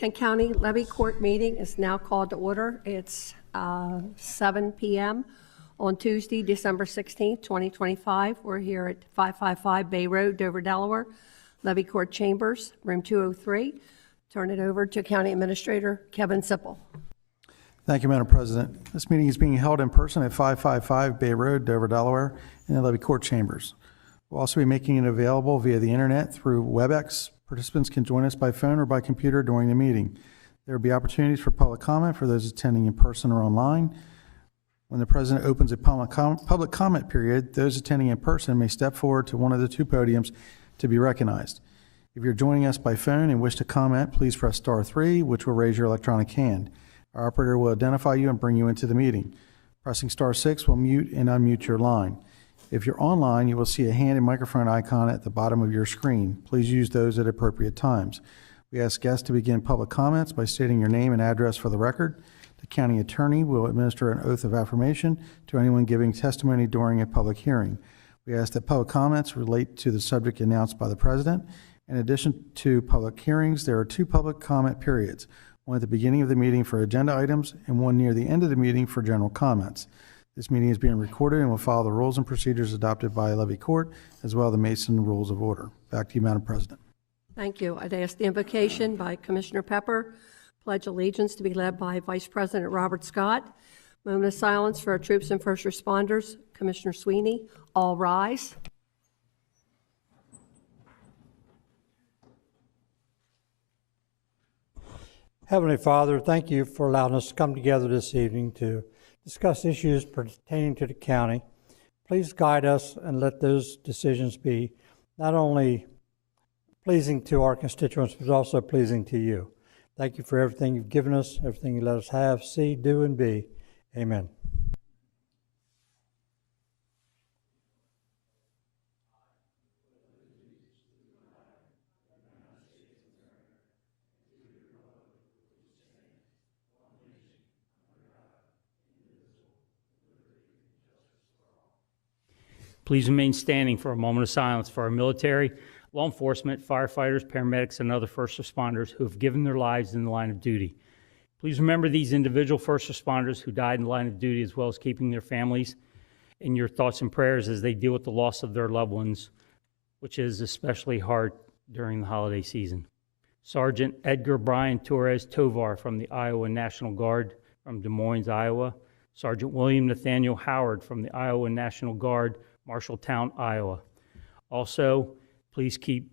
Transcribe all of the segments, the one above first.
Kent County Levy Court meeting is now called to order. It's 7 p.m. on Tuesday, December 16th, 2025. We're here at 555 Bay Road, Dover, Delaware, Levy Court Chambers, room 203. Turn it over to County Administrator Kevin Sipple. Thank you, Madam President. This meeting is being held in person at 555 Bay Road, Dover, Delaware, in the Levy Court Chambers. We'll also be making it available via the internet through WebEx. Participants can join us by phone or by computer during the meeting. There will be opportunities for public comment for those attending in person or online. When the President opens a public comment period, those attending in person may step forward to one of the two podiums to be recognized. If you're joining us by phone and wish to comment, please press star 3, which will raise your electronic hand. Our operator will identify you and bring you into the meeting. Pressing star 6 will mute and unmute your line. If you're online, you will see a hand and microphone icon at the bottom of your screen. Please use those at appropriate times. We ask guests to begin public comments by stating your name and address for the record. The county attorney will administer an oath of affirmation to anyone giving testimony during a public hearing. We ask that public comments relate to the subject announced by the President. In addition to public hearings, there are 2 public comment periods, one at the beginning of the meeting for agenda items and one near the end of the meeting for general comments. This meeting is being recorded and will follow the rules and procedures adopted by Levy Court, as well as the Mason Rules of Order. Back to you, Madam President. Thank you. I'd ask the invocation by Commissioner Pepper, pledge allegiance to be led by Vice President Robert Scott. Moment of silence for our troops and first responders. Commissioner Sweeney, all rise. Heavenly Father, thank you for allowing us to come together this evening to discuss issues pertaining to the county. Please guide us and let those decisions be not only pleasing to our constituents, but also pleasing to you. Thank you for everything you've given us, everything you let us have, see, do, and be. Amen. Please remain standing for a moment of silence for our military, law enforcement, firefighters, paramedics, and other first responders who have given their lives in the line of duty. Please remember these individual first responders who died in the line of duty, as well as keeping their families in your thoughts and prayers as they deal with the loss of their loved ones, which is especially hard during the holiday season. Sergeant Edgar Brian Torres Tovar from the Iowa National Guard from Des Moines, Iowa. Sergeant William Nathaniel Howard from the Iowa National Guard, Marshalltown, Iowa. Also, please keep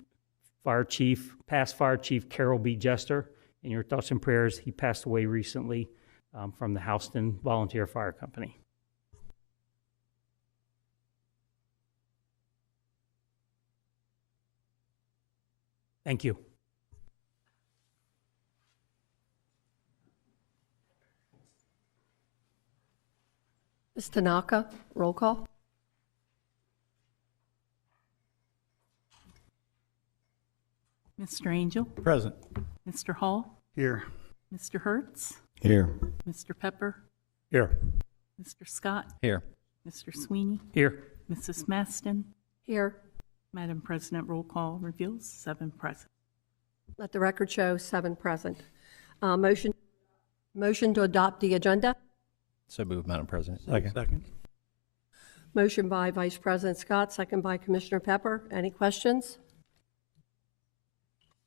past Fire Chief Carol B. Jester in your thoughts and prayers. He passed away recently from the Houston Volunteer Fire Company. Thank you. Ms. Tanaka, roll call. Mr. Angel? Present. Mr. Hall? Here. Mr. Hertz? Here. Mr. Pepper? Here. Mr. Scott? Here. Mr. Sweeney? Here. Mrs. Maston? Here. Madam President, roll call reveals 7 present. Let the record show 7 present. Motion to adopt the agenda. So moved, Madam President. Second. Motion by Vice President Scott, second by Commissioner Pepper. Any questions?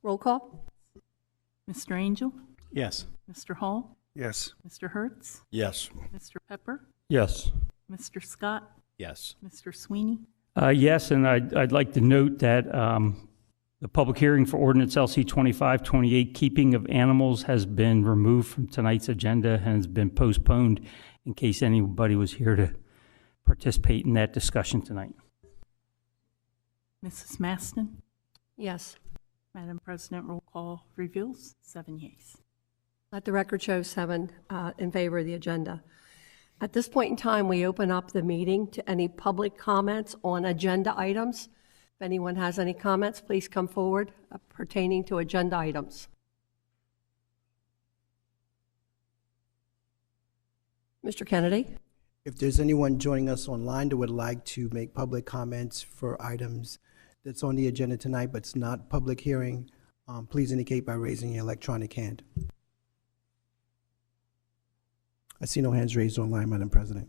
Roll call. Mr. Angel? Yes. Mr. Hall? Yes. Mr. Hertz? Yes. Mr. Pepper? Yes. Mr. Scott? Yes. Mr. Sweeney? Yes, and I'd like to note that the public hearing for Ordinance LC 2528, keeping of animals, has been removed from tonight's agenda and has been postponed in case anybody was here to participate in that discussion tonight. Mrs. Maston? Yes. Madam President, roll call reveals 7 yeas. Let the record show 7 in favor of the agenda. At this point in time, we open up the meeting to any public comments on agenda items. If anyone has any comments, please come forward pertaining to agenda items. Mr. Kennedy? If there's anyone joining us online that would like to make public comments for items that's on the agenda tonight, but it's not public hearing, please indicate by raising your electronic hand. I see no hands raised online, Madam President.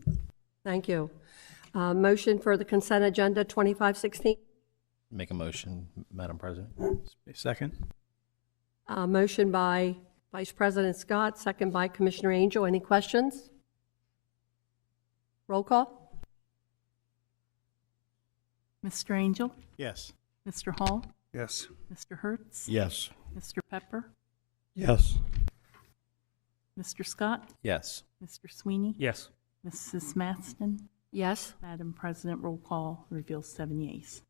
Thank you. Motion for the consent agenda 2516. Make a motion, Madam President. Second. Motion by Vice President Scott, second by Commissioner Angel. Any questions? Roll call? Mr. Angel? Yes. Mr. Hall? Yes. Mr. Hertz? Yes. Mr. Pepper? Yes. Mr. Scott? Yes. Mr. Sweeney? Yes. Mrs. Maston? Yes. Madam President, roll call reveals 7 yeas.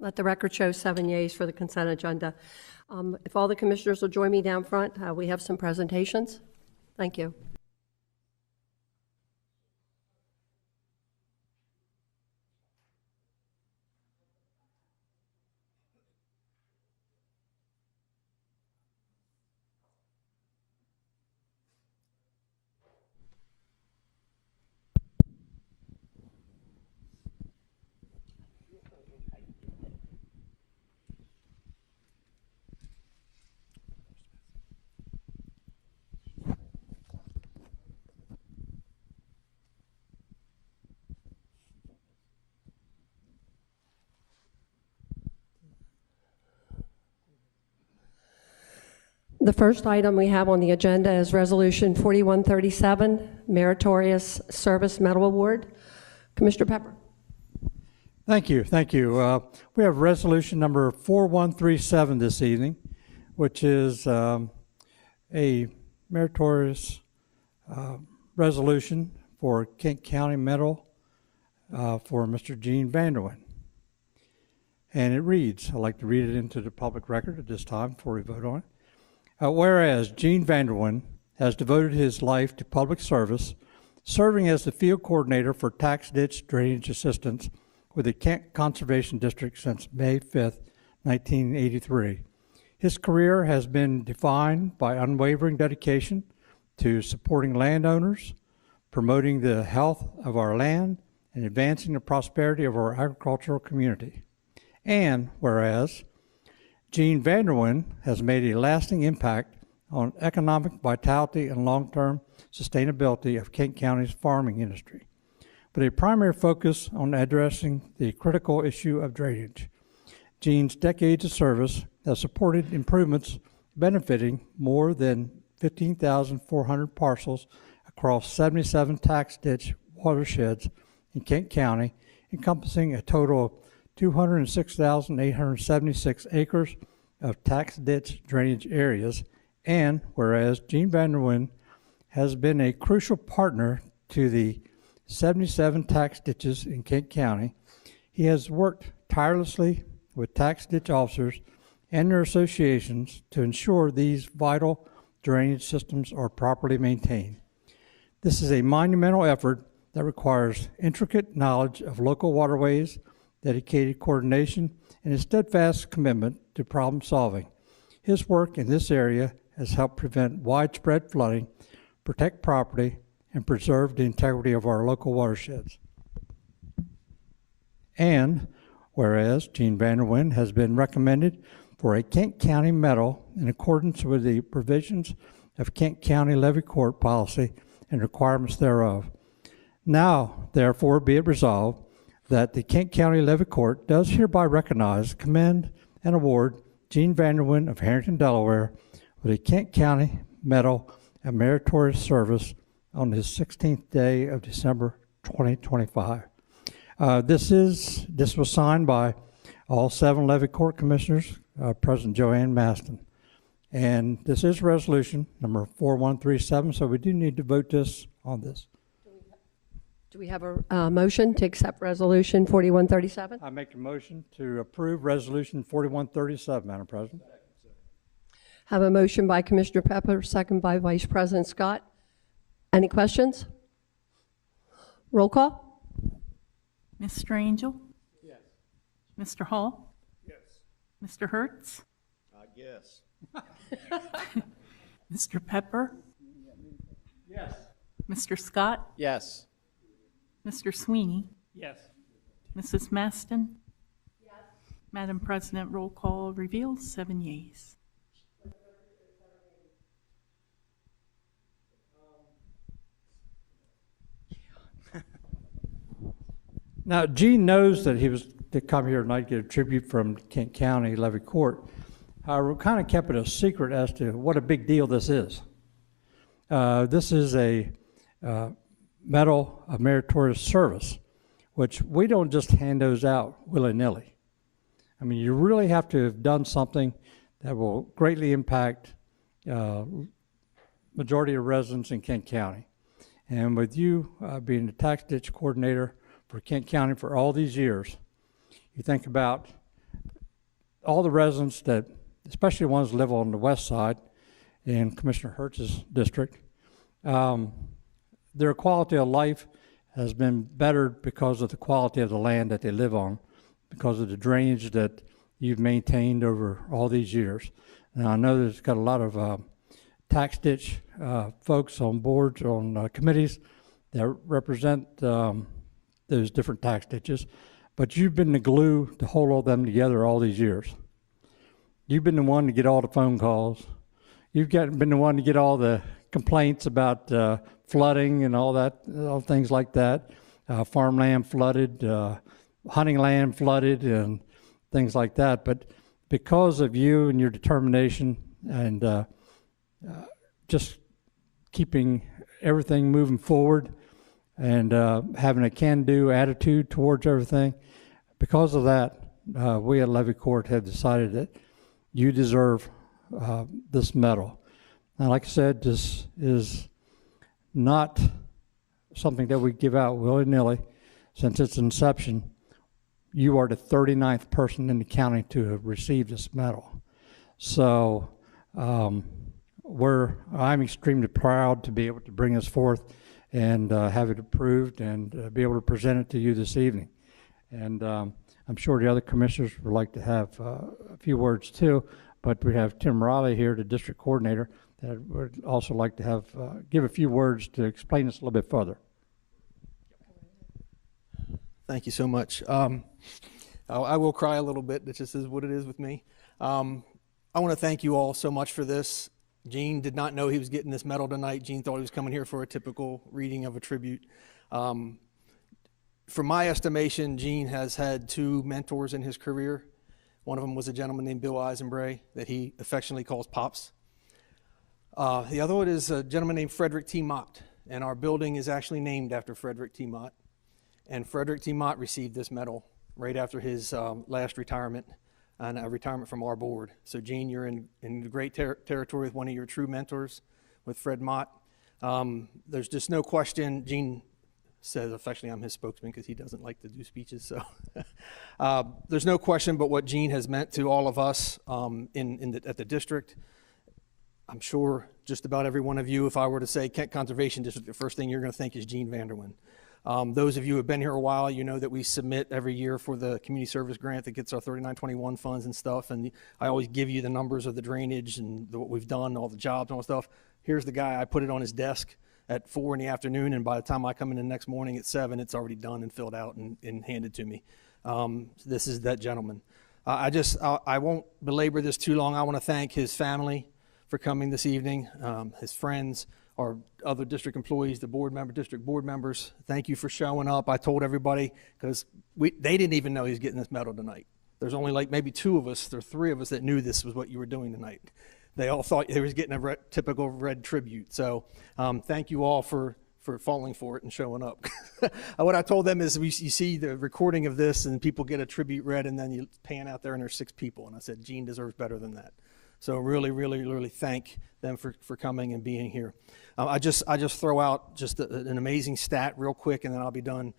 Let the record show 7 yeas for the consent agenda. If all the commissioners will join me down front, we have some presentations. Thank you. The first item we have on the agenda is Resolution 4137, Meritorious Service Medal Award. Commissioner Pepper. Thank you. Thank you. We have resolution number 4137 this evening, which is a meritorious resolution for Kent County Medal for Mr. Gene Vanderwyn. And it reads, I'd like to read it into the public record at this time before we vote on it. Whereas Gene Vanderwyn has devoted his life to public service, serving as the field coordinator for tax ditch drainage assistance with the Kent Conservation District since May 5th, 1983. His career has been defined by unwavering dedication to supporting landowners, promoting the health of our land, and advancing the prosperity of our agricultural community. And whereas Gene Vanderwyn has made a lasting impact on economic vitality and long-term sustainability of Kent County's farming industry, with a primary focus on addressing the critical issue of drainage. Gene's decades of service has supported improvements benefiting more than 15,400 parcels across 77 tax ditch watersheds in Kent County, encompassing a total of 206,876 acres of tax ditch drainage areas. And whereas Gene Vanderwyn has been a crucial partner to the 77 tax ditches in Kent County, he has worked tirelessly with tax ditch officers and their associations to ensure these vital drainage systems are properly maintained. This is a monumental effort that requires intricate knowledge of local waterways, dedicated coordination, and a steadfast commitment to problem solving. His work in this area has helped prevent widespread flooding, protect property, and preserve the integrity of our local watersheds. And whereas Gene Vanderwyn has been recommended for a Kent County Medal in accordance with the provisions of Kent County Levy Court policy and requirements thereof. Now, therefore, be it resolved that the Kent County Levy Court does hereby recognize, commend, and award Gene Vanderwyn of Harrington, Delaware, with a Kent County Medal of Meritorious Service on his 16th day of December 2025. This was signed by all 7 Levy Court Commissioners, President Joanne Maston. And this is resolution number 4137, so we do need to vote on this. Do we have a motion to accept Resolution 4137? I make a motion to approve Resolution 4137, Madam President. Have a motion by Commissioner Pepper, second by Vice President Scott. Any questions? Roll call? Mr. Angel? Yes. Mr. Hall? Yes. Mr. Hertz? Yes. Mr. Pepper? Yes. Mr. Scott? Yes. Mr. Sweeney? Yes. Mrs. Maston? Yes. Madam President, roll call reveals 7 yeas. Now, Gene knows that he was to come here tonight, get a tribute from Kent County Levy Court. However, we kind of kept it a secret as to what a big deal this is. This is a Medal of Meritorious Service, which we don't just hand those out willy-nilly. I mean, you really have to have done something that will greatly impact majority of residents in Kent County. And with you being the tax ditch coordinator for Kent County for all these years, you think about all the residents that, especially the ones that live on the west side in Commissioner Hertz's district, their quality of life has been bettered because of the quality of the land that they live on, because of the drainage that you've maintained over all these years. Now, I know there's got a lot of tax ditch folks on boards, on committees that represent those different tax ditches, but you've been the glue to hold all them together all these years. You've been the one to get all the phone calls. You've been the one to get all the complaints about flooding and all that, all things like that, farmland flooded, hunting land flooded, and things like that. But because of you and your determination and just keeping everything moving forward and having a can-do attitude towards everything, because of that, we at Levy Court have decided that you deserve this medal. Now, like I said, this is not something that we give out willy-nilly. Since its inception, you are the 39th person in the county to have received this medal. So I'm extremely proud to be able to bring this forth and have it approved and be able to present it to you this evening. And I'm sure the other commissioners would like to have a few words too, but we have Tim Riley here, the district coordinator, that would also like to have give a few words to explain this a little bit further. Thank you so much. I will cry a little bit. That just is what it is with me. I want to thank you all so much for this. Gene did not know he was getting this medal tonight. Gene thought he was coming here for a typical reading of a tribute. From my estimation, Gene has had 2 mentors in his career. One of them was a gentleman named Bill Eisenbray that he affectionately calls Pops. The other one is a gentleman named Frederick T. Mott, and our building is actually named after Frederick T. Mott. And Frederick T. Mott received this medal right after his last retirement, and a retirement from our board. So Gene, you're in great territory with one of your true mentors, with Fred Mott. There's just no question. Gene says affectionately I'm his spokesman because he doesn't like to do speeches. So there's no question but what Gene has meant to all of us at the district. I'm sure just about every one of you, if I were to say Kent Conservation District, the first thing you're going to think is Gene Vanderwin. Those of you who have been here a while, you know that we submit every year for the community service grant that gets our 3921 funds and stuff, and I always give you the numbers of the drainage and what we've done, all the jobs and all the stuff. Here's the guy. I put it on his desk at 4 in the afternoon, and by the time I come in the next morning at 7, it's already done and filled out and handed to me. This is that gentleman. I won't belabor this too long. I want to thank his family for coming this evening, his friends, our other district employees, the district board members. Thank you for showing up. I told everybody because they didn't even know he was getting this medal tonight. There's only like maybe 2 of us or 3 of us that knew this was what you were doing tonight. They all thought he was getting a typical red tribute. So thank you all for falling for it and showing up. What I told them is you see the recording of this and people get a tribute read and then you pan out there and there's 6 people. And I said, Gene deserves better than that. So really, really, really thank them for coming and being here. I just throw out just an amazing stat real quick, and then I'll be done.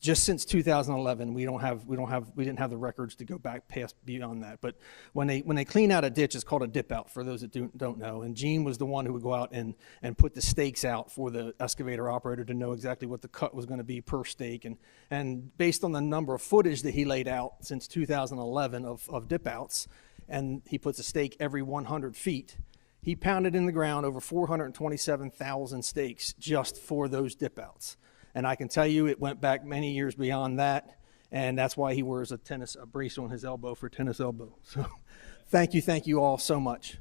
Just since 2011, we didn't have the records to go back past beyond that. But when they clean out a ditch, it's called a dip out for those that don't know. And Gene was the one who would go out and put the stakes out for the excavator operator to know exactly what the cut was going to be per stake. And based on the number of footage that he laid out since 2011 of dip outs, and he puts a stake every 100 feet. He pounded in the ground over 427,000 stakes just for those dip outs. And I can tell you it went back many years beyond that, and that's why he wears a brace on his elbow for tennis elbow. So thank you all so much.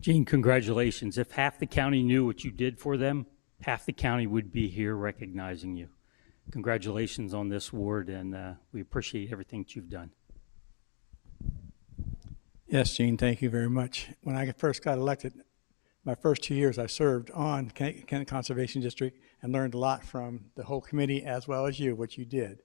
Gene, congratulations. If half the county knew what you did for them, half the county would be here recognizing you. congratulations on this award, and we appreciate everything that you've done. Yes, Gene, thank you very much. When I first got elected, my first 2 years I served on Kent Conservation District and learned a lot from the whole committee as well as you, what you did.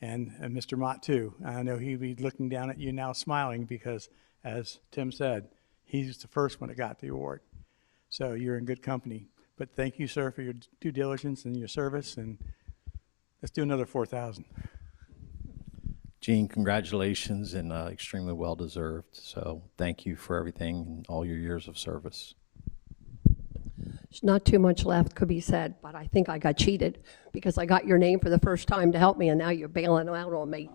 And Mr. Mott too. I know he'd be looking down at you now smiling because, as Tim said, he's the first one that got the award. So you're in good company. But thank you, sir, for your due diligence and your service, and let's do another 4,000. Gene, congratulations and extremely well deserved. So thank you for everything and all your years of service. There's not too much left could be said, but I think I got cheated because I got your name for the first time to help me, and now you're bailing out on me.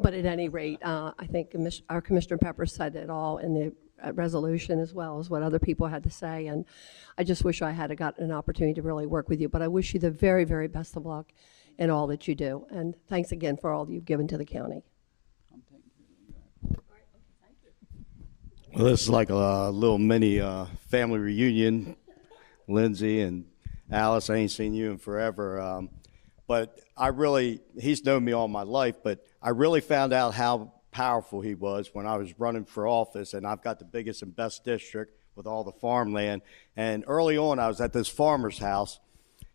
But at any rate, I think our Commissioner Pepper said it all in the resolution as well as what other people had to say, and I just wish I had gotten an opportunity to really work with you. But I wish you the very, very best of luck in all that you do, and thanks again for all you've given to the county. Well, this is like a little mini family reunion. Lindsay and Alice, I ain't seen you in forever. But he's known me all my life, but I really found out how powerful he was when I was running for office, and I've got the biggest and best district with all the farmland. And early on, I was at this farmer's house,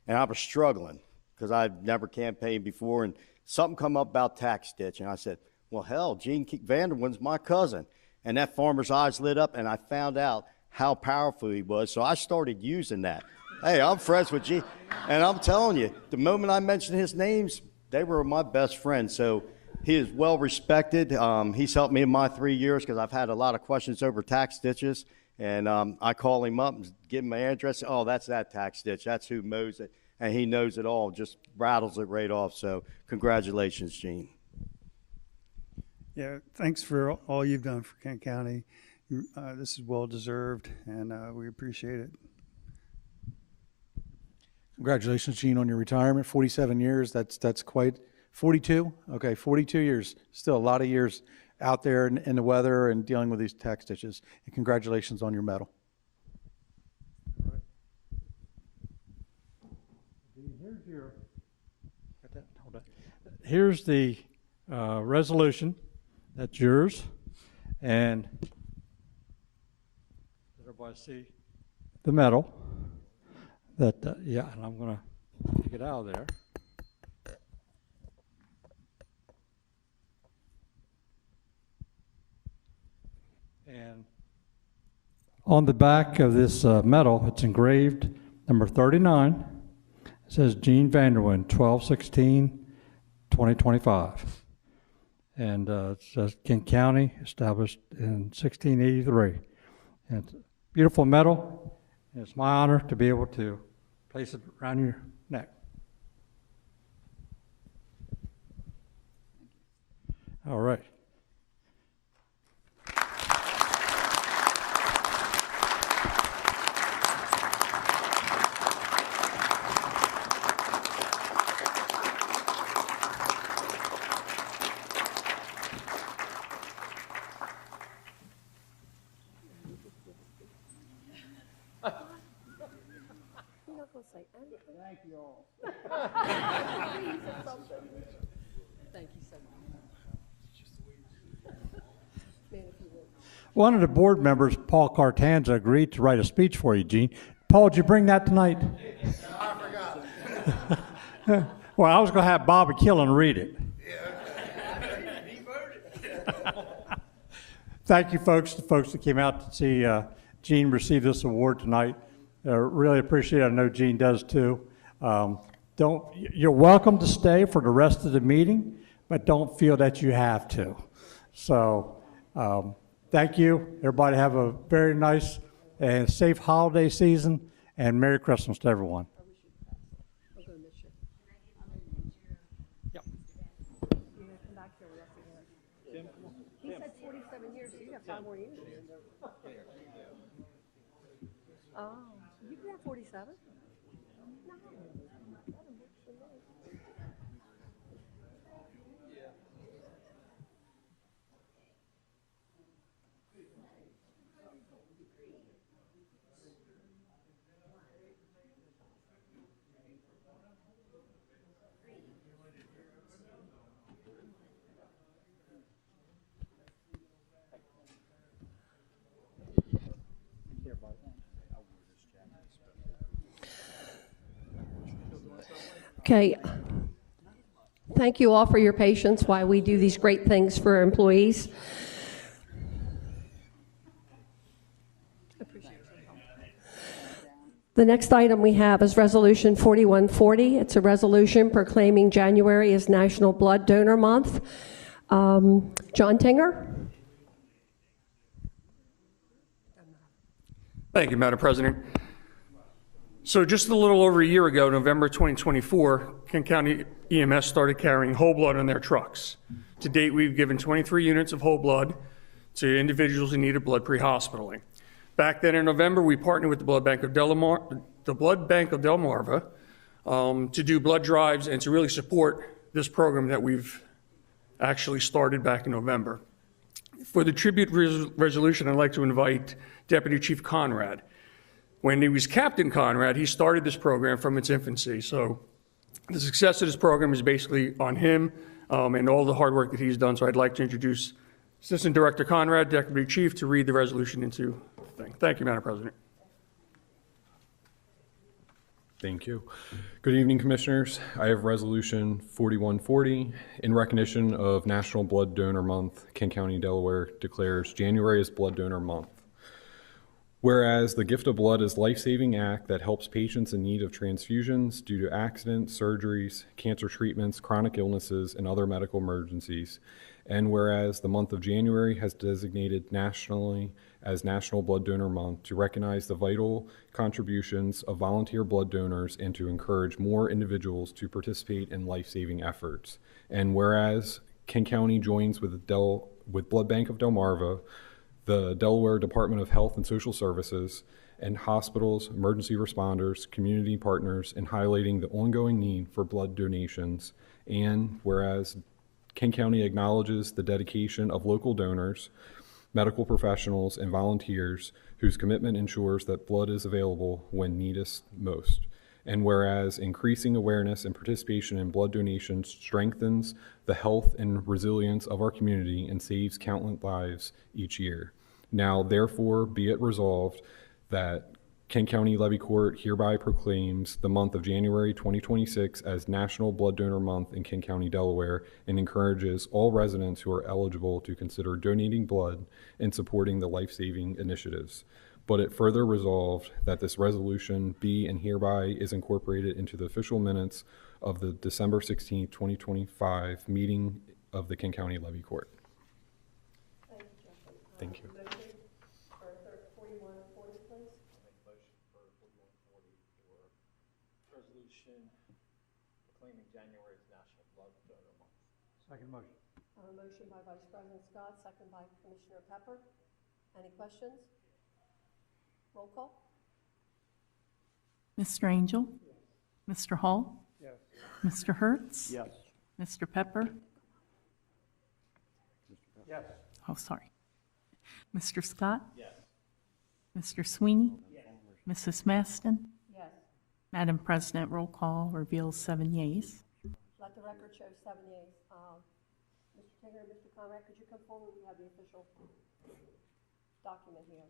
and I was struggling because I'd never campaigned before, and something come up about tax ditch, and I said, well, hell, Gene Vanderwin's my cousin. And that farmer's eyes lit up, and I found out how powerful he was, so I started using that. Hey, I'm friends with Gene, and I'm telling you, the moment I mentioned his names, they were my best friends, so he is well respected. He's helped me in my 3 years because I've had a lot of questions over tax ditches, and I call him up and give him my address. Oh, that's that tax ditch. That's who mows it, and he knows it all, just rattles it right off, so congratulations, Gene. Yeah, thanks for all you've done for Kent County. This is well deserved, and we appreciate it. Congratulations, Gene, on your retirement. 47 years, that's quite, 42? Okay, 42 years. Still a lot of years out there in the weather and dealing with these tax ditches. And congratulations on your medal. Here's the resolution. That's yours. And everybody see the medal. Yeah, and I'm going to take it out of there. And on the back of this medal, it's engraved number 39. It says Gene Vanderwin, 12/16/2025. And it says Kent County, established in 1683. And it's a beautiful medal, and it's my honor to be able to place it around your neck. All right. Thank you all. Thank you so much. One of the board members, Paul Cartanza, agreed to write a speech for you, Gene. Paul, did you bring that tonight? I forgot. Well, I was going to have Bobby Killen read it. He voted. Thank you, folks, the folks that came out to see Gene receive this award tonight. Really appreciate it. I know Gene does too. You're welcome to stay for the rest of the meeting, but don't feel that you have to. So thank you. Everybody have a very nice and safe holiday season, and Merry Christmas to everyone. He said 47 years, so you got 5 more years. Oh, you can have 47? No. Okay. Thank you all for your patience while we do these great things for our employees. The next item we have is Resolution 4140. It's a resolution proclaiming January as National Blood Donor Month. John Tinger? Thank you, Madam President. So just a little over a year ago, November 2024, Kent County EMS started carrying whole blood on their trucks. To date, we've given 23 units of whole blood to individuals in need of blood pre-hospitaling. Back then in November, we partnered with the Blood Bank of Delmarva to do blood drives and to really support this program that we've actually started back in November. For the tribute resolution, I'd like to invite Deputy Chief Conrad. When he was Captain Conrad, he started this program from its infancy. So the success of this program is basically on him and all the hard work that he's done. So I'd like to introduce Assistant Director Conrad, Deputy Chief, to read the resolution into the thing. Thank you, Madam President. Thank you. Good evening, Commissioners. I have Resolution 4140. In recognition of National Blood Donor Month, Kent County, Delaware declares January as Blood Donor Month. Whereas the gift of blood is a life-saving act that helps patients in need of transfusions due to accidents, surgeries, cancer treatments, chronic illnesses, and other medical emergencies. And whereas the month of January has designated nationally as National Blood Donor Month to recognize the vital contributions of volunteer blood donors and to encourage more individuals to participate in life-saving efforts. And whereas Kent County joins with Blood Bank of Delmarva, the Delaware Department of Health and Social Services, and hospitals, emergency responders, community partners, in highlighting the ongoing need for blood donations. And whereas Kent County acknowledges the dedication of local donors, medical professionals, and volunteers whose commitment ensures that blood is available when needed most. And whereas increasing awareness and participation in blood donations strengthens the health and resilience of our community and saves countless lives each year. Now, therefore, be it resolved that Kent County Levy Court hereby proclaims the month of January 2026 as National Blood Donor Month in Kent County, Delaware, and encourages all residents who are eligible to consider donating blood and supporting the life-saving initiatives. But it further resolved that this resolution be and hereby is incorporated into the official minutes of the December 16, 2025 meeting of the Kent County Levy Court. Thank you. Second motion. A motion by Vice President Scott, second by Commissioner Pepper. Any questions? Roll call. Mr. Angel? Yes. Mr. Hall? Yes. Mr. Hertz? Yes. Mr. Pepper? Yes. Oh, sorry. Mr. Scott? Yes. Mr. Sweeney? Yes. Mrs. Maston? Yes. Madam President, roll call reveals 7 yeas. Let the record show 7 yeas. Mr. Tinger and Mr. Conrad, could you come forward? We have the official document here.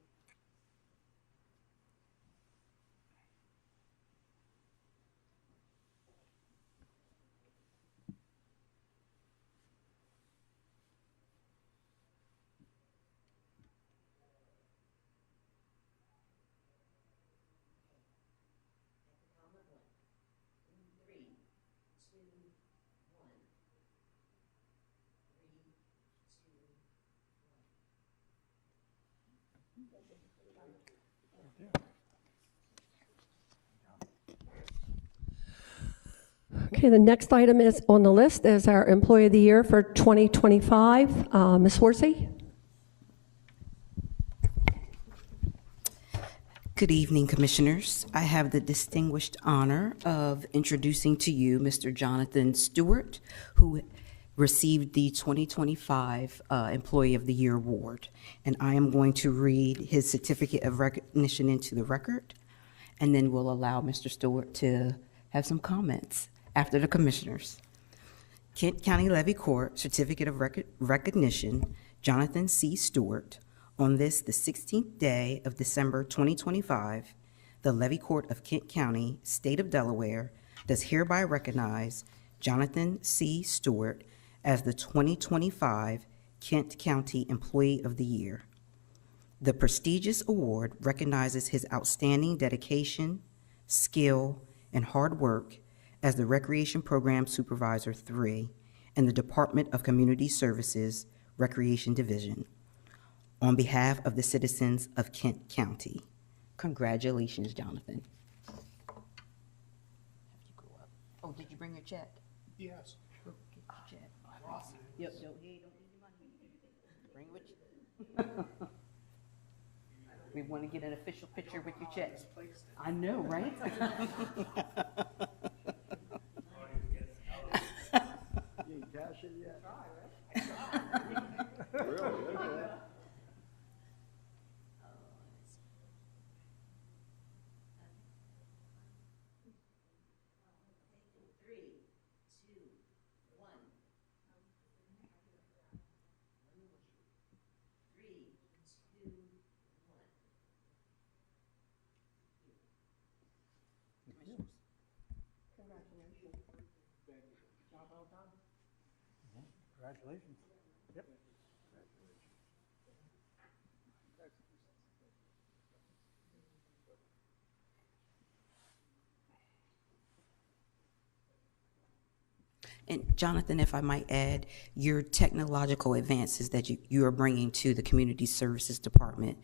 Okay, the next item is on the list is our Employee of the Year for 2025. Ms. Horsey? Good evening, Commissioners. I have the distinguished honor of introducing to you Mr. Jonathan Stewart, who received the 2025 Employee of the Year Award. And I am going to read his certificate of recognition into the record, and then we'll allow Mr. Stewart to have some comments after the Commissioners. Kent County Levy Court Certificate of Recognition, Jonathan C. Stewart. On this, the 16th day of December 2025, the Levy Court of Kent County, State of Delaware, does hereby recognize Jonathan C. Stewart as the 2025 Kent County Employee of the Year. The prestigious award recognizes his outstanding dedication, skill, and hard work as the Recreation Program Supervisor 3 in the Department of Community Services Recreation Division. On behalf of the citizens of Kent County, congratulations, Jonathan. Oh, did you bring your check? Yes. Get your check. Awesome. Yep, don't need your money. Bring it with you. We want to get an official picture with your check. I know, right? You ain't cash it yet? Really? Okay. Congratulations. Yep. And Jonathan, if I might add, your technological advances that you are bringing to the Community Services Department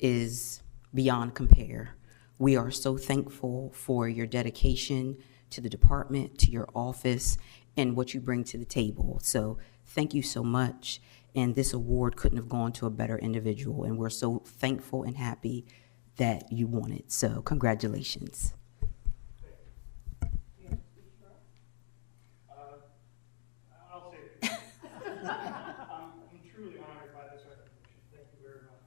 is beyond compare. We are so thankful for your dedication to the department, to your office, and what you bring to the table. So thank you so much. And this award couldn't have gone to a better individual, and we're so thankful and happy that you won it. So congratulations. I'll say it. I'm truly honored by this recognition. Thank you very much.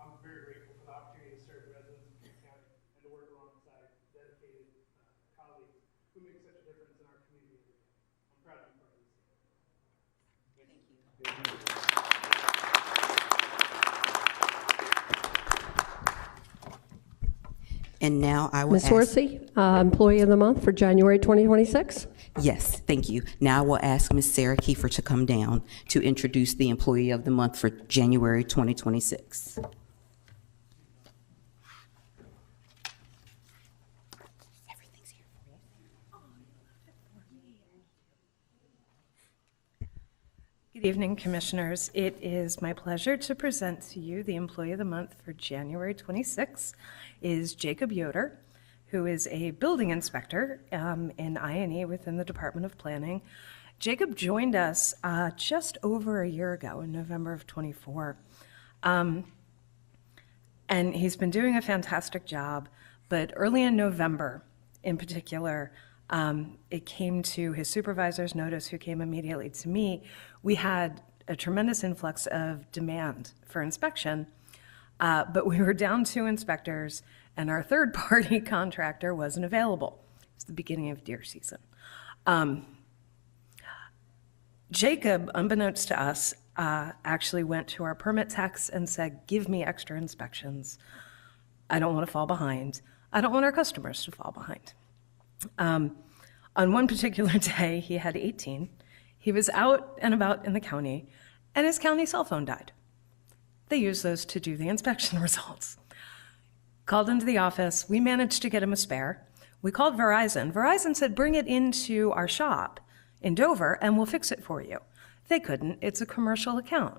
I'm very grateful for the opportunity to serve the residents of Kent County and to work alongside dedicated colleagues who make such a difference in our community. I'm proud to be part of this. Thank you. And now I will Ms. ask. Horsey, Employee of the Month for January 2026. Yes, thank you. Now I will ask Ms. Sarah Kiefer to come down to introduce the Employee of the Month for January 2026. Good evening, Commissioners. It is my pleasure to present to you the Employee of the Month for January 26 is Jacob Yoder, who is a building inspector in I&E within the Department of Planning. Jacob joined us just over a year ago in November of 24. And he's been doing a fantastic job, but early in November, in particular, it came to his supervisor's notice, who came immediately to me. We had a tremendous influx of demand for inspection, but we were down 2 inspectors, and our third-party contractor wasn't available. It's the beginning of deer season. Jacob, unbeknownst to us, actually went to our permit techs and said, give me extra inspections. I don't want to fall behind. I don't want our customers to fall behind. On one particular day, he had 18. He was out and about in the county, and his county cell phone died. They used those to do the inspection results. Called into the office. We managed to get him a spare. We called Verizon. Verizon said, bring it into our shop in Dover, and we'll fix it for you. They couldn't. It's a commercial account.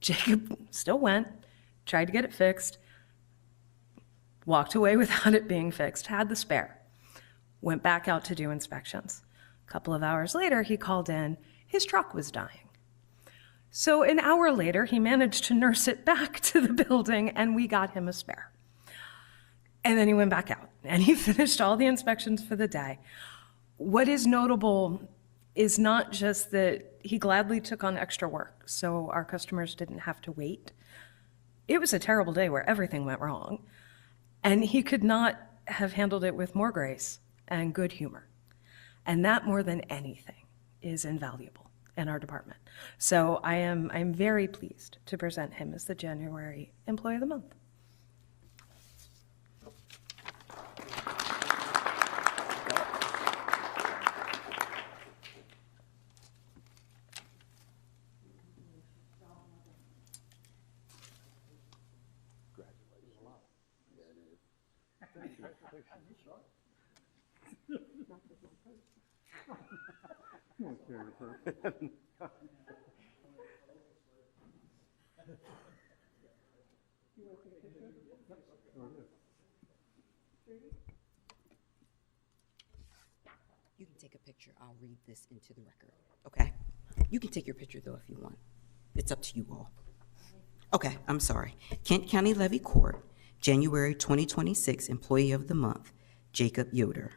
Jacob still went, tried to get it fixed, walked away without it being fixed, had the spare, went back out to do inspections. A couple of hours later, he called in. His truck was dying. So an hour later, he managed to nurse it back to the building, and we got him a spare. And then he went back out, and he finished all the inspections for the day. What is notable is not just that he gladly took on extra work, so our customers didn't have to wait. It was a terrible day where everything went wrong, and he could not have handled it with more grace and good humor. And that, more than anything, is invaluable in our department. So I'm very pleased to present him as the January Employee of the Month. You can take a picture. I'll read this into the record. Okay? You can take your picture, though, if you want. It's up to you all. Okay, I'm sorry. Kent County Levy Court, January 2026 Employee of the Month, Jacob Yoder.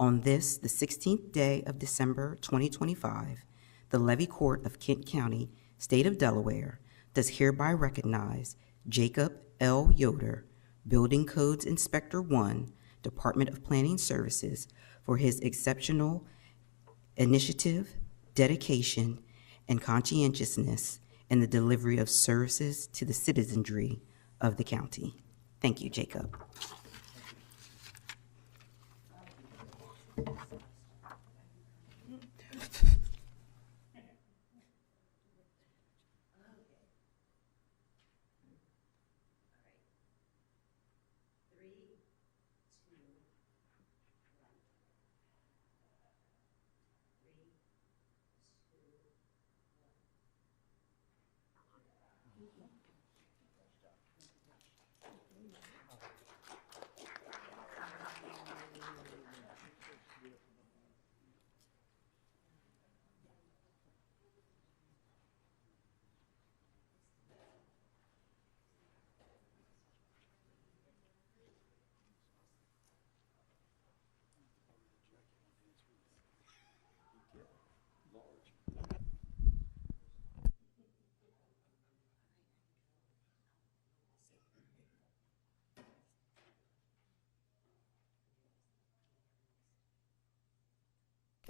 On this, the 16th day of December 2025, the Levy Court of Kent County, State of Delaware, does hereby recognize Jacob L. Yoder, Building Codes Inspector 1, Department of Planning Services, for his exceptional initiative, dedication, and conscientiousness in the delivery of services to the citizenry of the county. Thank you, Jacob.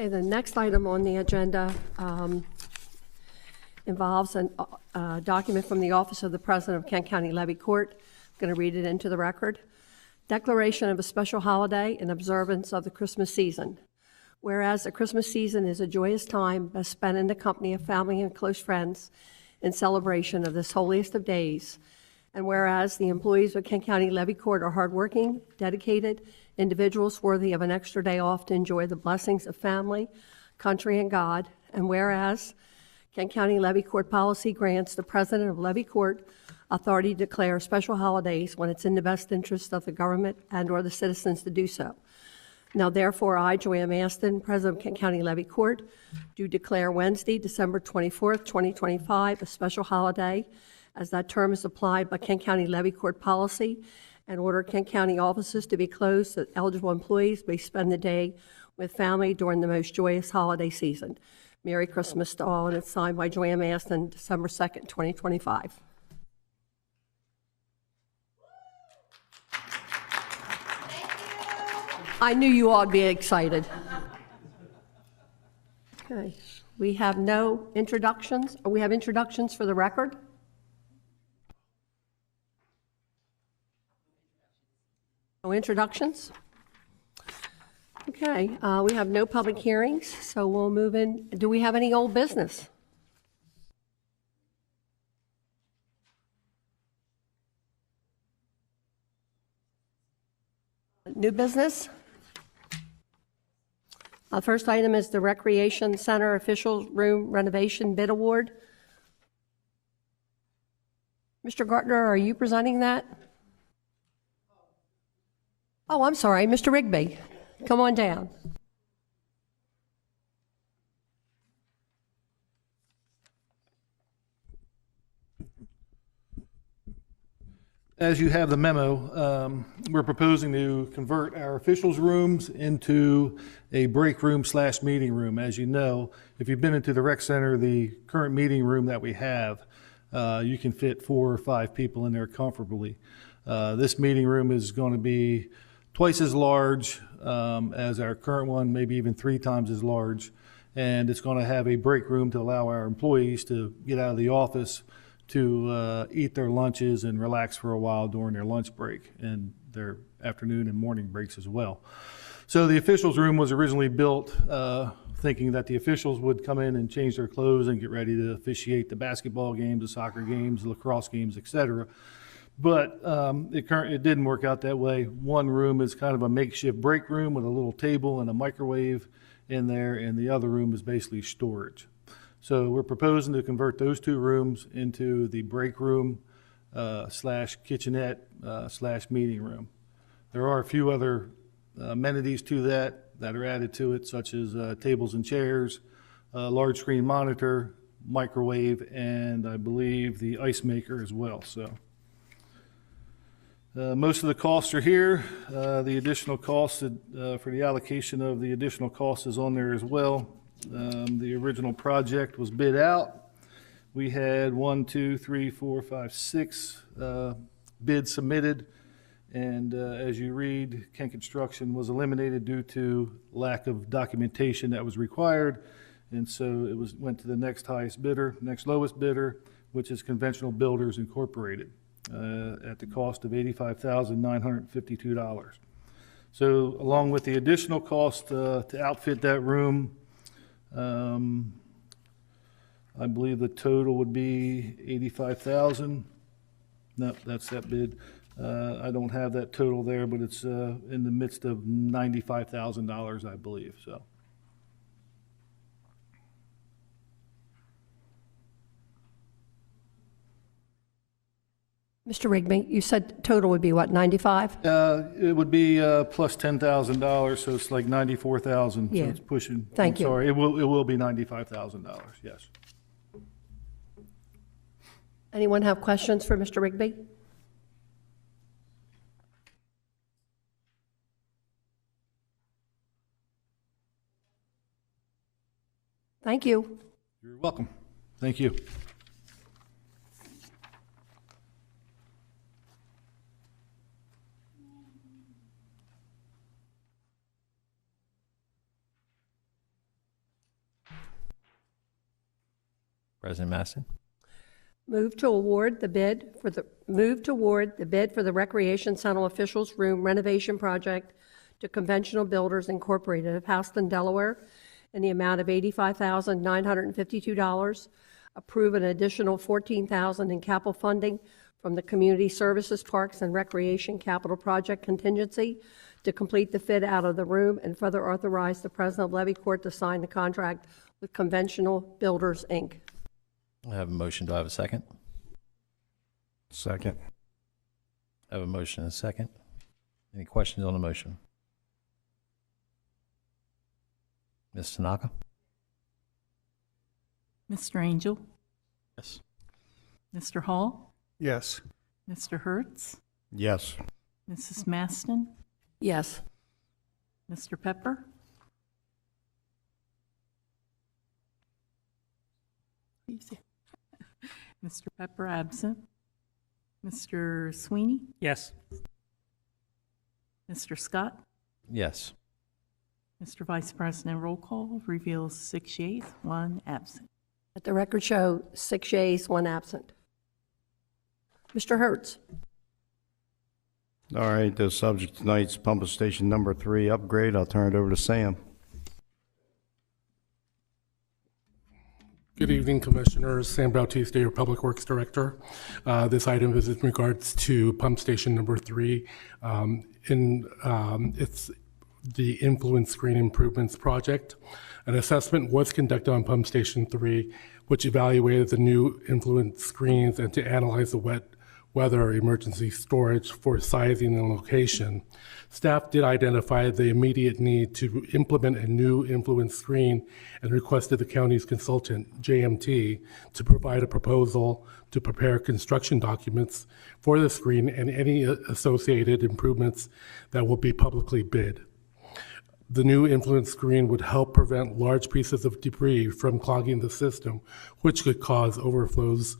Okay, the next item on the agenda involves a document from the Office of the President of Kent County Levy Court. I'm going to read it into the record. Declaration of a special holiday in observance of the Christmas season. Whereas the Christmas season is a joyous time best spent in the company of family and close friends in celebration of this holiest of days. And whereas the employees of Kent County Levy Court are hardworking, dedicated individuals worthy of an extra day off to enjoy the blessings of family, country, and God. And whereas Kent County Levy Court policy grants the president of Levy Court authority to declare special holidays when it's in the best interest of the government and/or the citizens to do so. Now, therefore, I, Joanne Maston, President of Kent County Levy Court, do declare Wednesday, December 24th, 2025, a special holiday, as that term is applied by Kent County Levy Court policy, and order Kent County offices to be closed so that eligible employees may spend the day with family during the most joyous holiday season. Merry Christmas to all, and it's signed by Joanne Maston, December 2nd, 2025. I knew you all would be excited. Okay, we have no introductions. We have introductions for the record. No introductions? Okay, we have no public hearings, so we'll move in. Do we have any old business? New business? First item is the Recreation Center Official Room Renovation Bid Award. Mr. Gartner, are you presenting that? Oh, I'm sorry, Mr. Rigby. Come on down. As you have the memo, we're proposing to convert our officials' rooms into a break room / meeting room. As you know, if you've been into the rec center, the current meeting room that we have, you can fit 4 or 5 people in there comfortably. This meeting room is going to be twice as large as our current one, maybe even 3 times as large. And it's going to have a break room to allow our employees to get out of the office to eat their lunches and relax for a while during their lunch break and their afternoon and morning breaks as well. So the officials room was originally built thinking that the officials would come in and change their clothes and get ready to officiate the basketball games, the soccer games, the lacrosse games, etc. But it didn't work out that way. One room is kind of a makeshift break room with a little table and a microwave in there, and the other room is basically storage. So we're proposing to convert those two rooms into the break room slash kitchenette slash meeting room. There are a few other amenities to that are added to it, such as tables and chairs, large screen monitor, microwave, and I believe the ice maker as well. So most of the costs are here. The additional cost for the allocation of the additional cost is on there as well. The original project was bid out. We had 6 bids submitted, and as you read, Kent Construction was eliminated due to lack of documentation that was required, and so it went to the next lowest bidder, which is Conventional Builders Incorporated, at the cost of $85,952. So along with the additional cost to outfit that room, I believe the total would be $85,000. No, that's that bid. I don't have that total there, but it's in the midst of $95,000, I believe. So. Mr. Rigby, you said total would be what, 95? It would be plus $10,000, so it's like $94,000. Yeah. So it's pushing. Thank you. Sorry, it will be $95,000. Yes. Anyone have questions for Mr. Rigby? Thank you. You're welcome. Thank you. President Masson. Move to award the bid for the Recreation Center Officials Room renovation project to Conventional Builders Incorporated of Houston, Delaware, in the amount of $85,952. Approve an additional $14,000 in capital funding from the Community Services, Parks, and Recreation Capital Project contingency to complete the fit out of the room, and further authorize the President of Levy Court to sign the contract with Conventional Builders, Inc. I have a motion. Do I have a second? Second. I have a motion and a second. Any questions on the motion? Ms. Tanaka? Mr. Angel? Yes. Mr. Hall? Yes. Mr. Hertz? Yes. Mrs. Maston? Yes. Mr. Pepper? Mr. Pepper absent. Mr. Sweeney? Yes. Mr. Scott? Yes. Mr. Vice President, roll call reveals 6 yeas, 1 absent. Let the record show 6 yeas, 1 absent. Mr. Hertz. All right, the subject tonight's pump station number 3 upgrade. I'll turn it over to Sam. Good evening, Commissioners. Sam Bautista, your Public Works Director. This item is in regards to pump station number 3. It's the Influence Screen Improvements Project. An assessment was conducted on pump station 3, which evaluated the new influence screens and to analyze the wet weather emergency storage for sizing and location. Staff did identify the immediate need to implement a new influence screen and requested the county's consultant, JMT, to provide a proposal to prepare construction documents for the screen and any associated improvements that will be publicly bid. The new influence screen would help prevent large pieces of debris from clogging the system, which could cause overflows,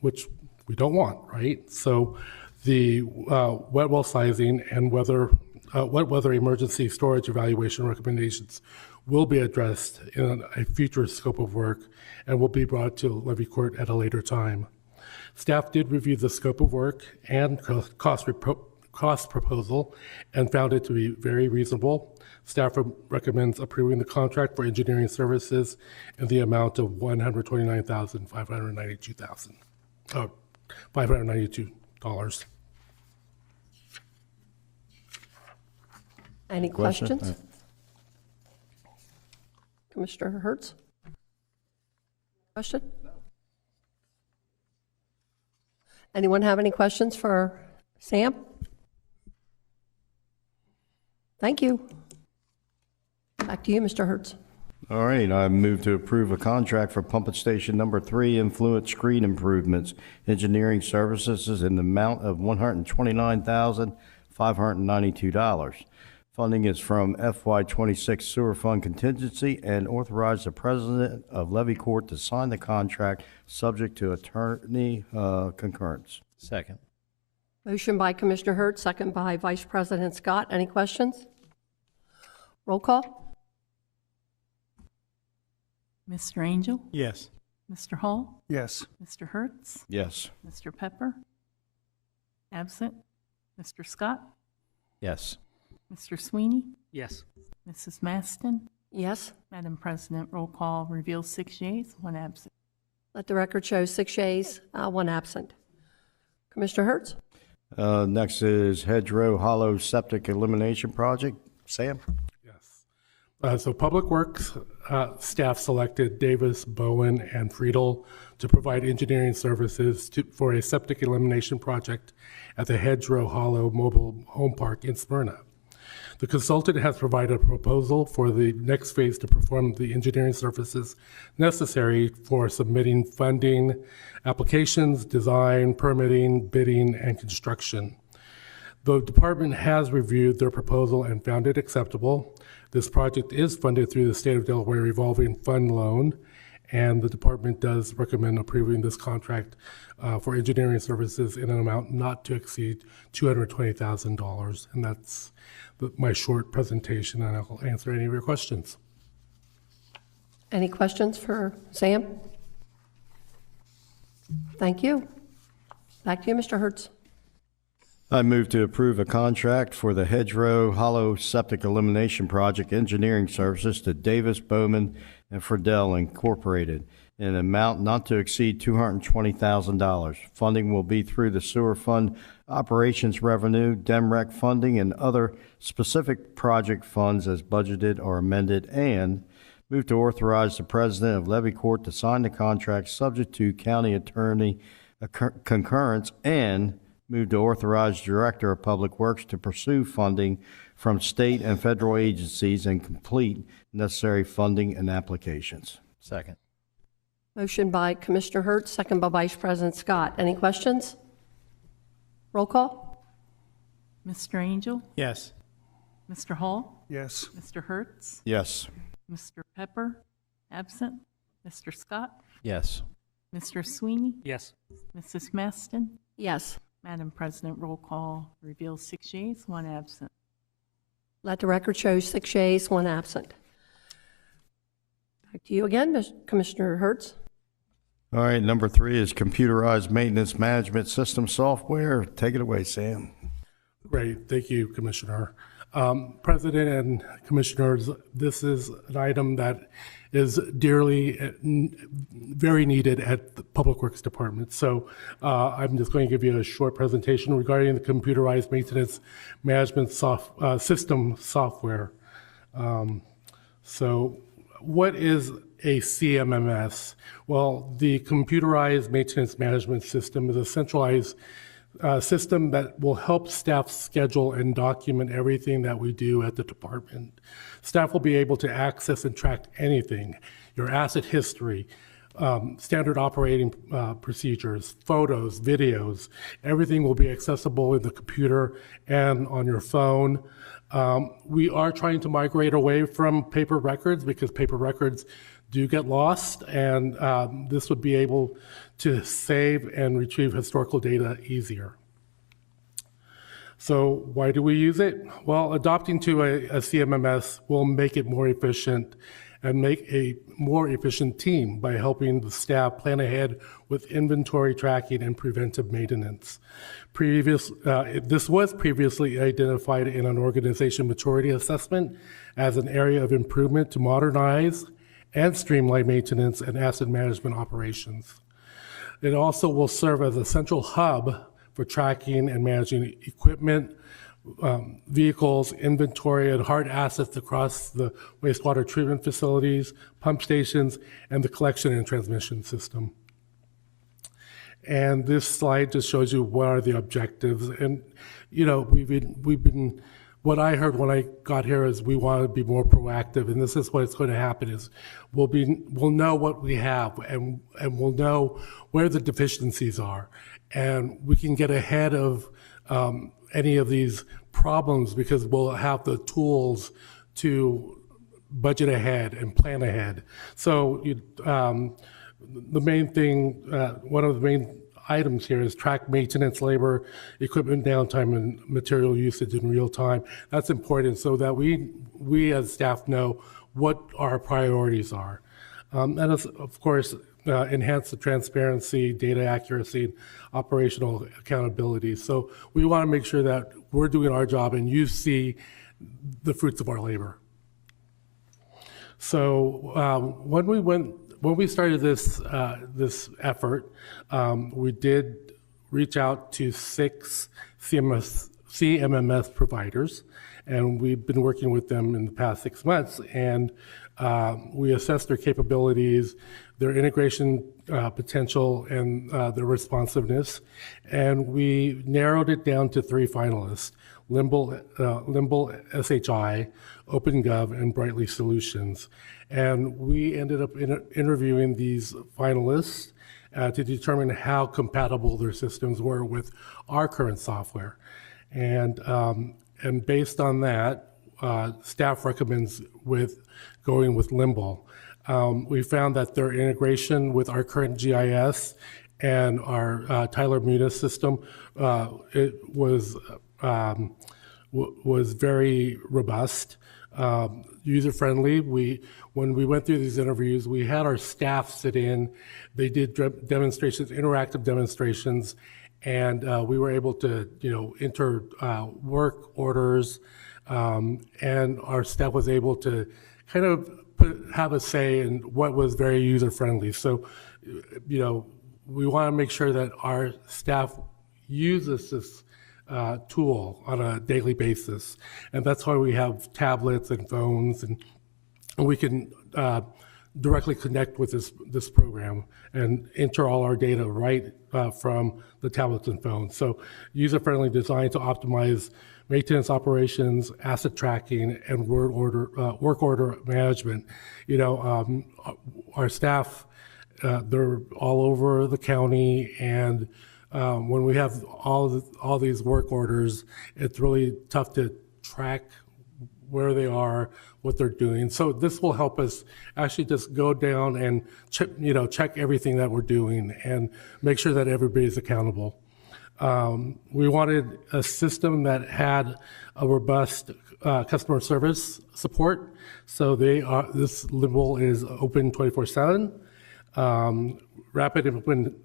which we don't want, right? So the wet well sizing and wet weather emergency storage evaluation recommendations will be addressed in a future scope of work and will be brought to Levy Court at a later time. Staff did review the scope of work and cost proposal and found it to be very reasonable. Staff recommends approving the contract for engineering services in the amount of $129,592. Any questions? Commissioner Hertz? Question? Anyone have any questions for Sam? Thank you. Back to you, Mr. Hertz. All right, I move to approve a contract for pumping station number 3 influent screen improvements, engineering services in the amount of $129,592. Funding is from FY26 Sewer Fund Contingency and authorize the President of Levy Court to sign the contract subject to attorney concurrence. Second. Motion by Commissioner Hertz, second by Vice President Scott. Any questions? Roll call. Mr. Angel? Yes. Mr. Hall? Yes. Mr. Hertz? Yes. Mr. Pepper? Absent. Mr. Scott? Yes. Mr. Sweeney? Yes. Mrs. Maston? Yes. Madam President, roll call reveals 6 yeas, 1 absent. Let the record show 6 yeas, 1 absent. Commissioner Hertz? Next is Hedgerow Hollow Septic Elimination Project. Sam? So Public Works staff selected Davis, Bowen, and Friedel to provide engineering services for a septic elimination project at the Hedgerow Hollow Mobile Home Park in Smyrna. The consultant has provided a proposal for the next phase to perform the engineering services necessary for submitting funding, applications, design, permitting, bidding, and construction. The department has reviewed their proposal and found it acceptable. This project is funded through the State of Delaware Revolving Fund Loan, and the department does recommend approving this contract for engineering services in an amount not to exceed $220,000. And that's my short presentation, and I'll answer any of your questions. Any questions for Sam? Thank you. Back to you, Mr. Hertz. I move to approve a contract for the Hedgerow Hollow Septic Elimination Project engineering services to Davis, Bowman, and Friedel Incorporated in an amount not to exceed $220,000. Funding will be through the Sewer Fund Operations Revenue, DEMREC funding, and other specific project funds as budgeted or amended, and move to authorize the President of Levy Court to sign the contract subject to county attorney concurrence, and move to authorize Director of Public Works to pursue funding from state and federal agencies and complete necessary funding and applications. Second. Motion by Commissioner Hertz, second by Vice President Scott. Any questions? Roll call. Mr. Angel? Yes. Mr. Hall? Yes. Mr. Hertz? Yes. Mr. Pepper? Absent. Mr. Scott? Yes. Mr. Sweeney? Yes. Mrs. Maston? Yes. Madam President, roll call reveals 6 yeas, 1 absent. Let the record show 6 yeas, 1 absent. Back to you again, Commissioner Hertz. All right, number 3 is computerized maintenance management system software. Take it away, Sam. Great, thank you, Commissioner. President and Commissioners, this is an item that is dearly, very needed at the Public Works Department. So I'm just going to give you a short presentation regarding the computerized maintenance management system software. So what is a CMMS? Well, the computerized maintenance management system is a centralized system that will help staff schedule and document everything that we do at the department. Staff will be able to access and track anything, your asset history, standard operating procedures, photos, videos. Everything will be accessible in the computer and on your phone. We are trying to migrate away from paper records because paper records do get lost, and this would be able to save and retrieve historical data easier. So why do we use it? Well, adopting to a CMMS will make it more efficient and make a more efficient team by helping the staff plan ahead with inventory tracking and preventive maintenance. This was previously identified in an organization maturity assessment as an area of improvement to modernize and streamline maintenance and asset management operations. It also will serve as a central hub for tracking and managing equipment, vehicles, inventory, and hard assets across the wastewater treatment facilities, pump stations, and the collection and transmission system. And this slide just shows you what are the objectives. And, you know, we've been, what I heard when I got here is we want to be more proactive, and this is what's going to happen is we'll know what we have, and we'll know where the deficiencies are, and we can get ahead of any of these problems because we'll have the tools to budget ahead and plan ahead. So the main thing, one of the main items here is track maintenance, labor, equipment downtime, and material usage in real time. That's important so that we as staff know what our priorities are. And of course, enhance the transparency, data accuracy, and operational accountability. So we want to make sure that we're doing our job and you see the fruits of our labor. So when we started this effort, we did reach out to 6 CMMS providers, and we've been working with them in the past 6 months. And we assessed their capabilities, their integration potential, and their responsiveness. And we narrowed it down to 3 finalists: Limble SHI, OpenGov, and Brightly Solutions. And we ended up interviewing these finalists to determine how compatible their systems were with our current software. And based on that, staff recommends going with Limble. We found that their integration with our current GIS and our Tyler Munis system it was very robust, user-friendly. When we went through these interviews, we had our staff sit in. They did demonstrations, interactive demonstrations, and we were able to, enter work orders, and our staff was able to kind of have a say in what was very user-friendly. So, we want to make sure that our staff uses this tool on a daily basis, and that's why we have tablets and phones, and we can directly connect with this program and enter all our data right from the tablets and phones. So user-friendly design to optimize maintenance operations, asset tracking, and work order management. Our staff, they're all over the county, and when we have all these work orders, it's really tough to track where they are, what they're doing. So this will help us actually just go down and check everything that we're doing and make sure that everybody's accountable. We wanted a system that had a robust customer service support. So this Limble is open 24/7. Rapid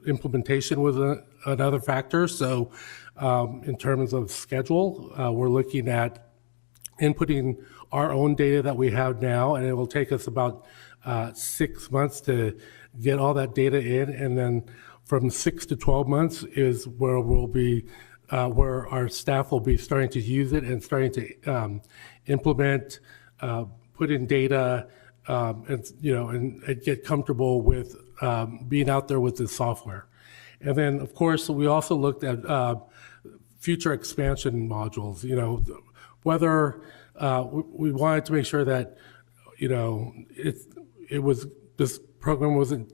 implementation was another factor. So in terms of schedule, we're looking at inputting our own data that we have now, and it will take us about 6 months to get all that data in, and then from 6 to 12 months is where we'll be, where our staff will be starting to use it and starting to implement, put in data, and get comfortable with being out there with this software. And then, of course, we also looked at future expansion modules. Whether we wanted to make sure that this program wasn't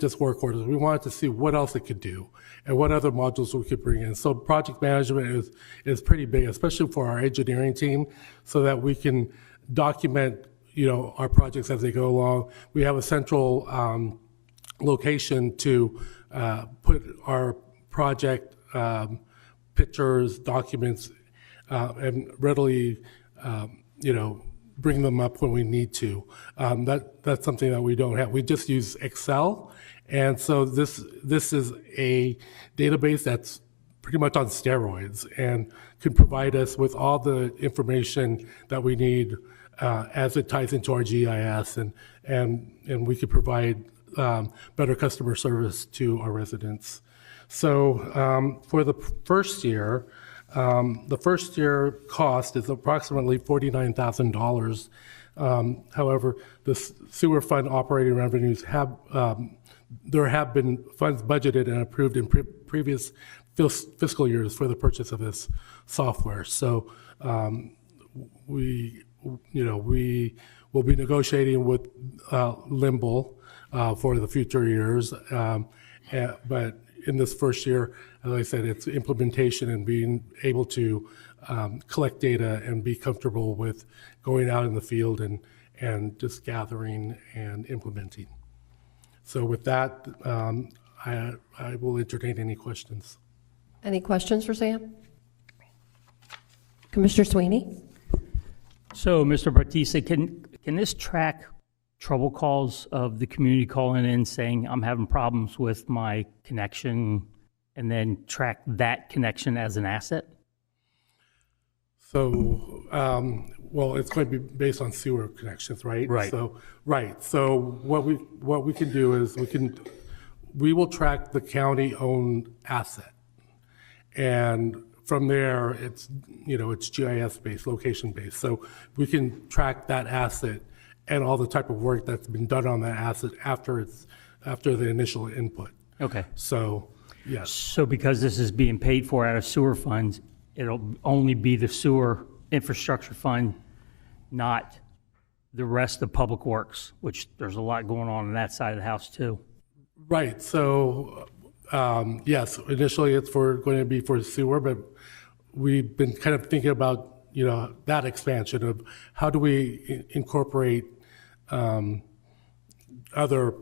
just work orders. We wanted to see what else it could do and what other modules we could bring in. So project management is pretty big, especially for our engineering team, so that we can document our projects as they go along. We have a central location to put our project pictures, documents, and readily, bring them up when we need to. That's something that we don't have. We just use Excel, and so this is a database that's pretty much on steroids and can provide us with all the information that we need as it ties into our GIS, and we could provide better customer service to our residents. So for the first year cost is approximately $49,000. However, the sewer fund operating revenues there have been funds budgeted and approved in previous fiscal years for the purchase of this software. So we will be negotiating with Limble for the future years. But in this first year, as I said, it's implementation and being able to collect data and be comfortable with going out in the field and just gathering and implementing. So with that, I will entertain any questions. Any questions for Sam? Commissioner Sweeney? So, Mr. Batista, can this track trouble calls of the community calling in saying, I'm having problems with my connection, and then track that connection as an asset? So, well, it's going to be based on sewer connections, right? Right. So, right. So what we can do is we will track the county-owned asset, and from there, it's GIS-based, location-based. So we can track that asset and all the type of work that's been done on that asset after the initial input. Okay. So, yes. So because this is being paid for out of sewer funds, it'll only be the sewer infrastructure fund, not the rest of Public Works, which there's a lot going on that side of the house too. Right. So, yes, initially it's going to be for sewer, but we've been kind of thinking about, that expansion of how do we incorporate other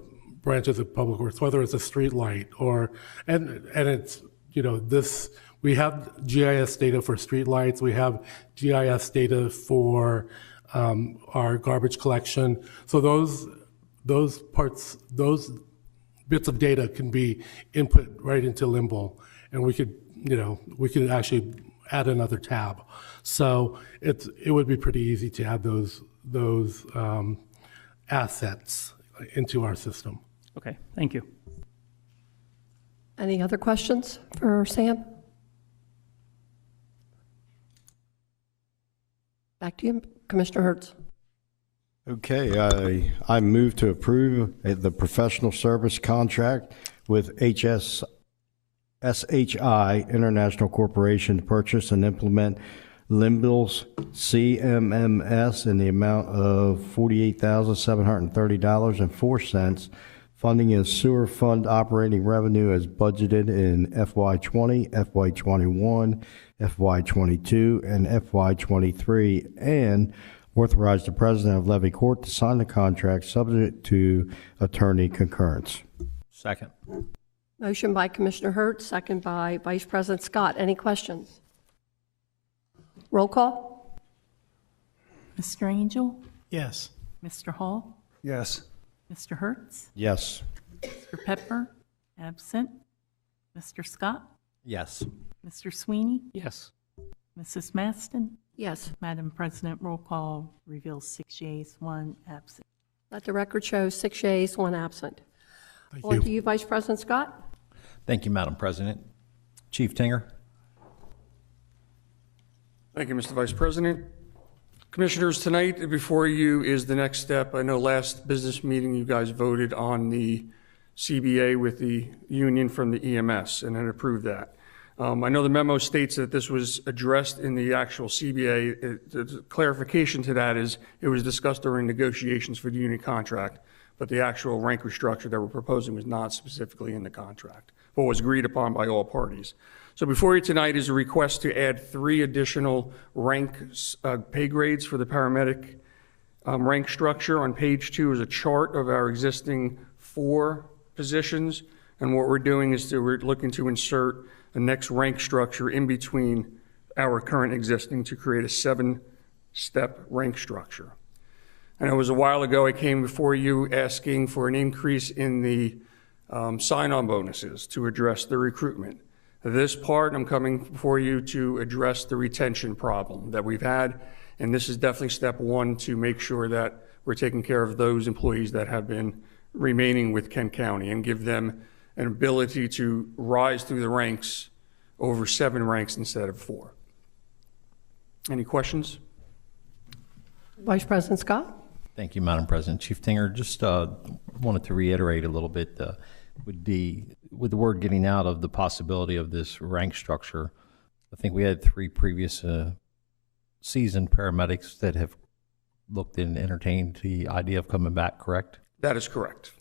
branches of Public Works, whether it's a street light and it's, we have GIS data for street lights, we have GIS data for our garbage collection. So those bits of data can be input right into Limble, and we could actually add another tab. So it would be pretty easy to add those assets into our system. Okay, thank you. Any other questions for Sam? Back to you, Commissioner Hertz. Okay, I move to approve the professional service contract with SHI International Corporation to purchase and implement Limble's CMMS in the amount of $48,730.04. Funding is sewer fund operating revenue as budgeted in FY20, FY21, FY22, and FY23, and authorize the president of Levy Court to sign the contract subject to attorney concurrence. Second. Motion by Commissioner Hertz, second by Vice President Scott. Any questions? Roll call? Mr. Angel? Yes. Mr. Hall? Yes. Mr. Hertz? Yes. Mr. Pepper? Absent. Mr. Scott? Yes. Mr. Sweeney? Yes. Mrs. Maston? Yes. Madam President, roll call reveals 6 yeas, 1 absent. Let the record show 6 yeas, 1 absent. Thank On you. to you, Vice President Scott. Thank you, Madam President. Chief Tinger. Thank you, Mr. Vice President. Commissioners, tonight before you is the next step. I know last business meeting you guys voted on the CBA with the union from the EMS and had approved that. I know the memo states that this was addressed in the actual CBA. The clarification to that is it was discussed during negotiations for the union contract, but the actual rank restructure that we're proposing was not specifically in the contract, but was agreed upon by all parties. So before you tonight is a request to add 3 additional rank pay grades for the paramedic rank structure. On page 2 is a chart of our existing 4 positions, and what we're doing is we're looking to insert a next rank structure in between our current existing to create a 7-step rank structure. And it was a while ago I came before you asking for an increase in the sign-on bonuses to address the recruitment. This part, I'm coming before you to address the retention problem that we've had, and this is definitely step 1 to make sure that we're taking care of those employees that have been remaining with Kent County and give them an ability to rise through the ranks over 7 ranks instead of 4. Any questions? Vice President Scott? Thank you, Madam President. Chief Tinger, just wanted to reiterate a little bit with the word getting out of the possibility of this rank structure. I think we had 3 previous seasoned paramedics that have looked and entertained the idea of coming back, correct? That is correct.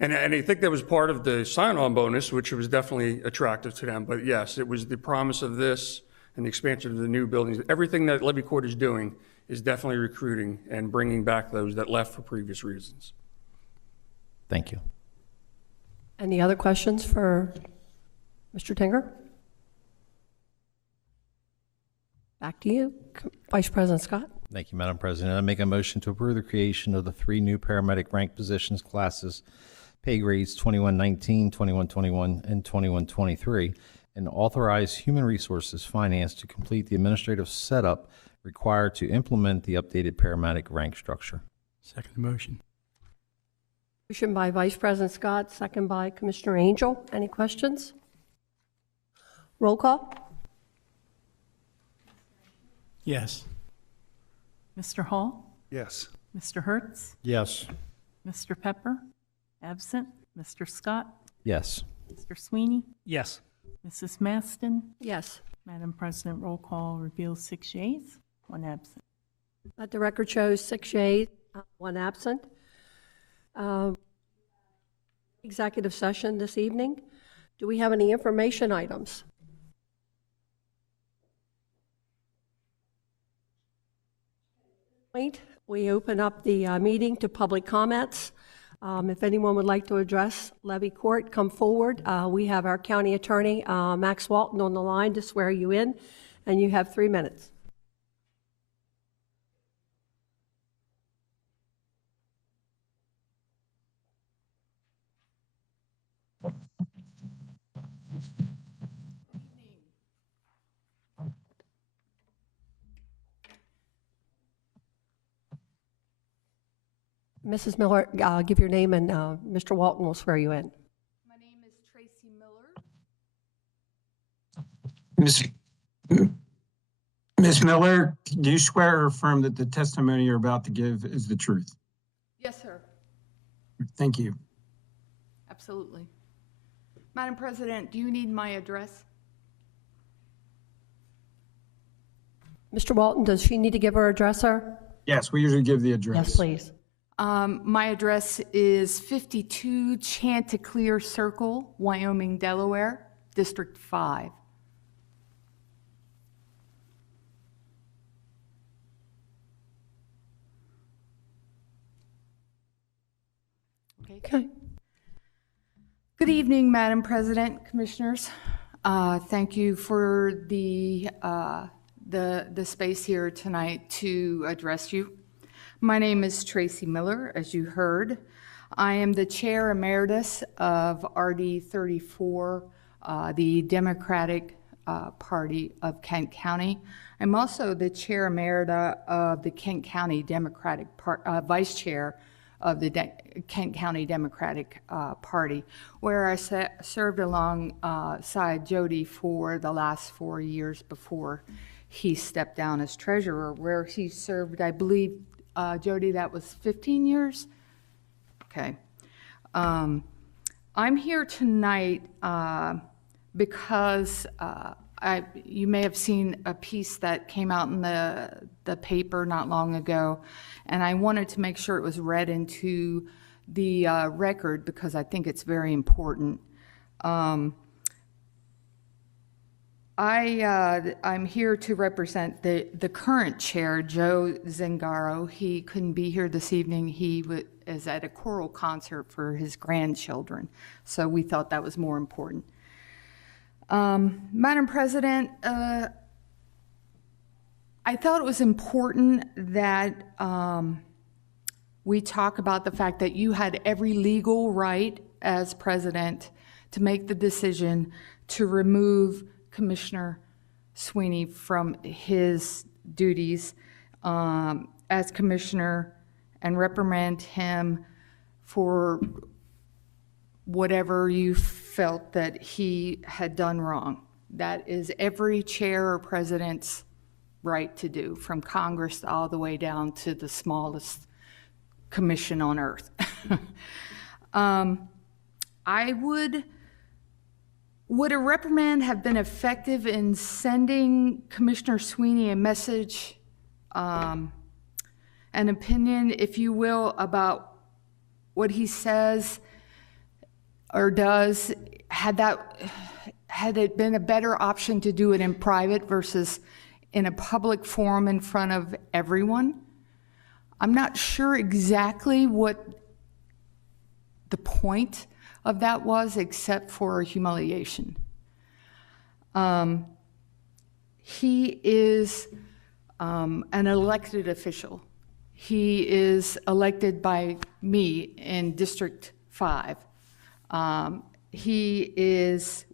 And I think that was part of the sign-on bonus, which was definitely attractive to them. But yes, it was the promise of this and the expansion of the new buildings. Everything that Levy Court is doing is definitely recruiting and bringing back those that left for previous reasons. Thank you. Any other questions for Mr. Tinger? Back to you, Vice President Scott. Thank you, Madam President. I make a motion to approve the creation of the 3 new paramedic rank positions classes, pay grades 2119, 2121, and 2123, and authorize Human Resources Finance to complete the administrative setup required to implement the updated paramedic rank structure. Second motion. Motion by Vice President Scott, second by Commissioner Angel. Any questions? Roll call. Yes. Mr. Hall? Yes. Mr. Hertz? Yes. Mr. Pepper? Absent. Mr. Scott? Yes. Mr. Sweeney? Yes. Mrs. Maston? Yes. Madam President, roll call reveals 6 yeas, 1 absent. Let the record show 6 yeas, 1 absent. Executive session this evening. Do we have any information items? We open up the meeting to public comments. If anyone would like to address Levy Court, come forward. We have our county attorney, Max Walton, on the line to swear you in, and you have 3 minutes. Mrs. Miller, give your name and Mr. Walton will swear you in. My name is Tracy Miller. Ms. Miller, do you swear or affirm that the testimony you're about to give is the truth? Yes, sir. Thank you. Absolutely. Madam President, do you need my address? Mr. Walton, does she need to give her address, sir? Yes, we usually give the address. Yes, please. My address is 52 Chanticleer Circle, Wyoming, Delaware, District 5. Okay. Good evening, Madam President, Commissioners. Thank you for the space here tonight to address you. My name is Tracy Miller, as you heard. I am the Chair Emeritus of RD 34, the Democratic Party of Kent County. I'm also the Chair Emerita of the Kent County Democratic Vice Chair of the Kent County Democratic Party, where I served alongside Jody for the last 4 years before he stepped down as treasurer, where he served, I believe, Jody, that was 15 years? Okay. I'm here tonight because you may have seen a piece that came out in the paper not long ago, and I wanted to make sure it was read into the record because I think it's very important. I'm here to represent the current chair, Joe Zingaro. He couldn't be here this evening. He is at a choral concert for his grandchildren, so we thought that was more important. Madam President, I thought it was important that we talk about the fact that you had every legal right as president to make the decision to remove Commissioner Sweeney from his duties as commissioner and reprimand him for whatever you felt that he had done wrong. That is every chair or president's right to do, from Congress all the way down to the smallest commission on earth. Would a reprimand have been effective in sending Commissioner Sweeney a message, an opinion, if you will, about what he says or does? Had it been a better option to do it in private versus in a public forum in front of everyone? I'm not sure exactly what the point of that was, except for humiliation. He is an elected official. He is elected by me in District 5.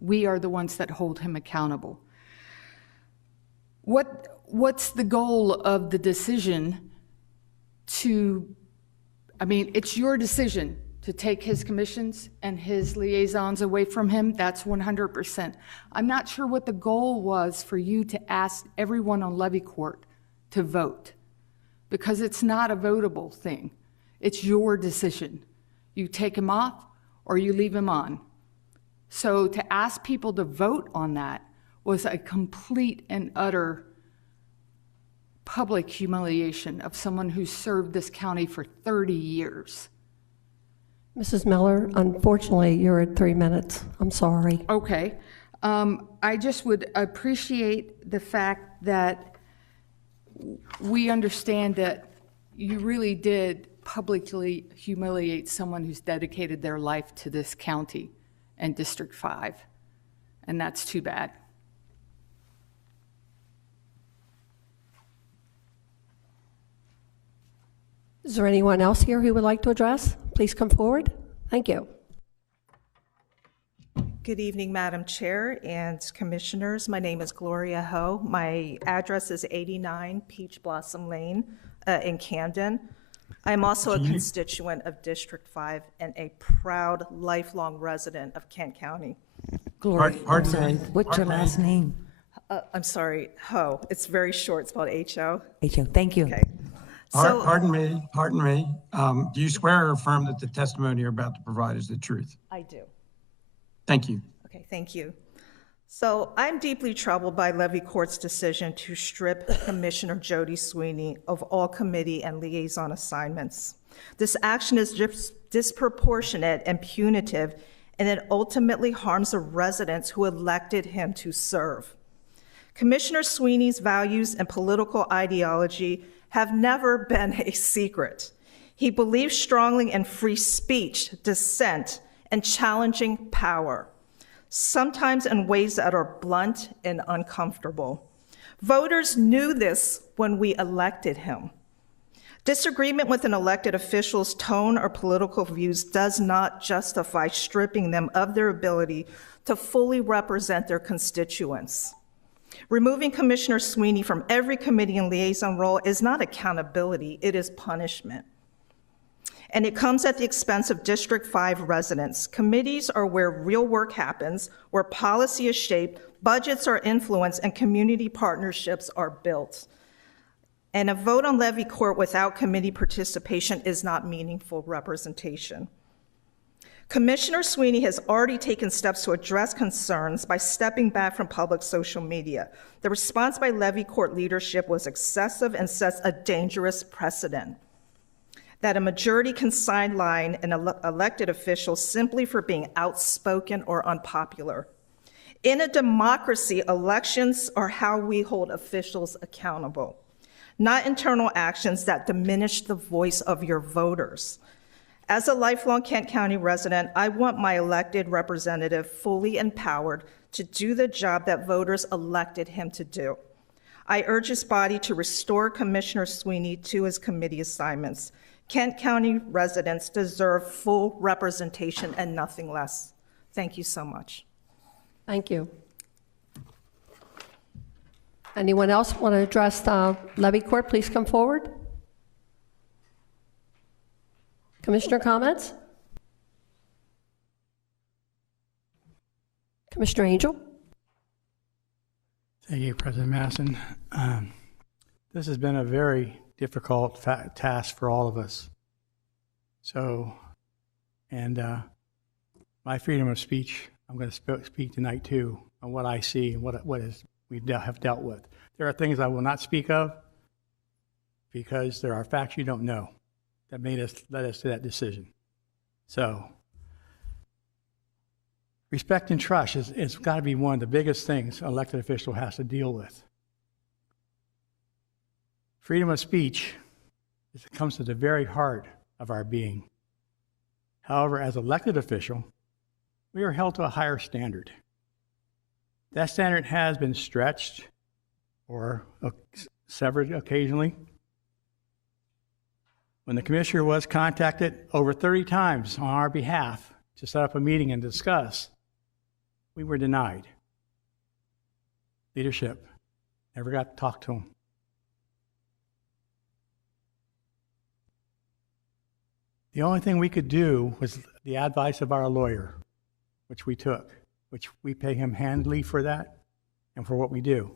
We are the ones that hold him accountable. What's the goal of the decision it's your decision to take his commissions and his liaisons away from him. That's 100%. I'm not sure what the goal was for you to ask everyone on Levy Court to vote, because it's not a votable thing. It's your decision. You take him off or you leave him on. So to ask people to vote on that was a complete and utter public humiliation of someone who served this county for 30 years. Mrs. Miller, unfortunately, you're at 3 minutes. I'm sorry. Okay. I just would appreciate the fact that we understand that you really did publicly humiliate someone who's dedicated their life to this county and District 5, and that's too bad. Is there anyone else here who would like to address? Please come forward. Thank you. Good evening, Madam Chair and Commissioners. My name is Gloria Ho. My address is 89 Peach Blossom Lane in Camden. I'm also a constituent of District 5 and a proud lifelong resident of Kent County. Gloria, I'm sorry, what's your last name? I'm sorry, Ho. It's very short, it's spelled H-O. H-O, thank you. Okay. So, Pardon me. Do you swear or affirm that the testimony you're about to provide is the truth? I do. Thank you. Okay, thank you. So I'm deeply troubled by Levy Court's decision to strip Commissioner Jody Sweeney of all committee and liaison assignments. This action is disproportionate and punitive, and it ultimately harms the residents who elected him to serve. Commissioner Sweeney's values and political ideology have never been a secret. He believes strongly in free speech, dissent, and challenging power, sometimes in ways that are blunt and uncomfortable. Voters knew this when we elected him. Disagreement with an elected official's tone or political views does not justify stripping them of their ability to fully represent their constituents. Removing Commissioner Sweeney from every committee and liaison role is not accountability, it is punishment. And it comes at the expense of District 5 residents. Committees are where real work happens, where policy is shaped, budgets are influenced, and community partnerships are built. And a vote on Levy Court without committee participation is not meaningful representation. Commissioner Sweeney has already taken steps to address concerns by stepping back from public social media. The response by Levy Court leadership was excessive and sets a dangerous precedent that a majority can sideline an elected official simply for being outspoken or unpopular. In a democracy, elections are how we hold officials accountable, not internal actions that diminish the voice of your voters. As a lifelong Kent County resident, I want my elected representative fully empowered to do the job that voters elected him to do. I urge this body to restore Commissioner Sweeney to his committee assignments. Kent County residents deserve full representation and nothing less. Thank you so much. Thank you. Anyone else want to address Levy Court? Please come forward. Commissioner comments? Commissioner Angel? Thank you, President Masson. This has been a very difficult task for all of us. So, and my freedom of speech, I'm going to speak tonight too on what I see and what we have dealt with. There are things I will not speak of because there are facts you don't know that led us to that decision. So, respect and trust is got to be one of the biggest things an elected official has to deal with. Freedom of speech comes to the very heart of our being. However, as elected official, we are held to a higher standard. That standard has been stretched or severed occasionally. When the commissioner was contacted over 30 times on our behalf to set up a meeting and discuss, we were denied. Leadership never got to talk to him. The only thing we could do was the advice of our lawyer, which we took, which we pay him handily for that and for what we do.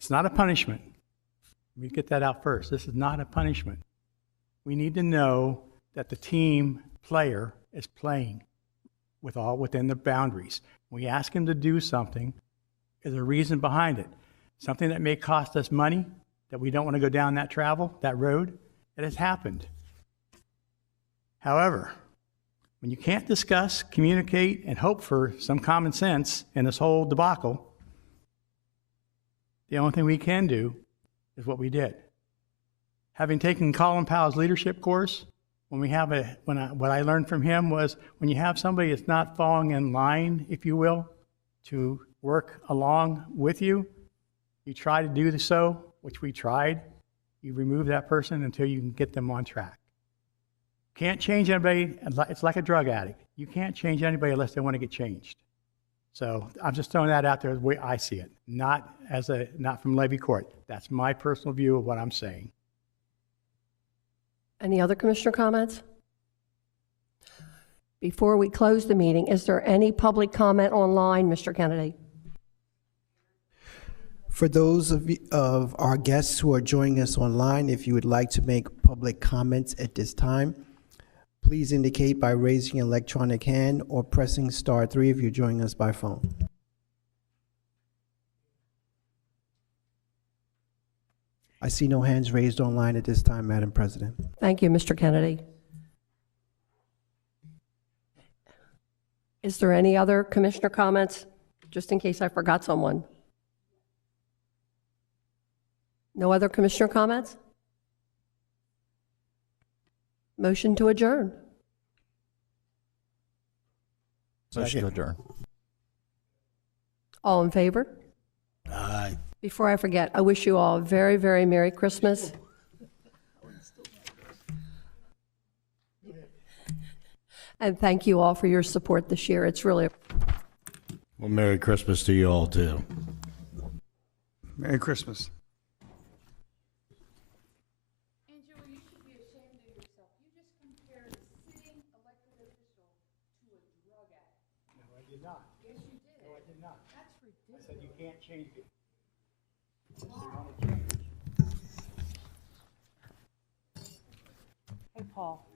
It's not a punishment. Let me get that out first. This is not a punishment. We need to know that the team player is playing within the boundaries. We ask him to do something, there's a reason behind it. Something that may cost us money, that we don't want to go down that road. It has happened. However, when you can't discuss, communicate, and hope for some common sense in this whole debacle, the only thing we can do is what we did. Having taken Colin Powell's leadership course, what I learned from him was when you have somebody that's not falling in line, if you will, to work along with you, you try to do so, which we tried. You remove that person until you can get them on track. Can't change anybody. It's like a drug addict. You can't change anybody unless they want to get changed. So I'm just throwing that out there the way I see it, not from Levy Court. That's my personal view of what I'm saying. Any other commissioner comments? Before we close the meeting, is there any public comment online, Mr. Kennedy? For those of our guests who are joining us online, if you would like to make public comments at this time, please indicate by raising an electronic hand or pressing *3 if you're joining us by phone. I see no hands raised online at this time, Madam President. Thank you, Mr. Kennedy. Is there any other commissioner comments, just in case I forgot someone? No other commissioner comments? Motion to adjourn. Motion to adjourn. All in favor? Aye. Before I forget, I wish you all a very, very Merry Christmas. And thank you all for your support this year. It's really... Well, Merry Christmas to you all, too. Merry Christmas. Can't change it. Hey, Paul.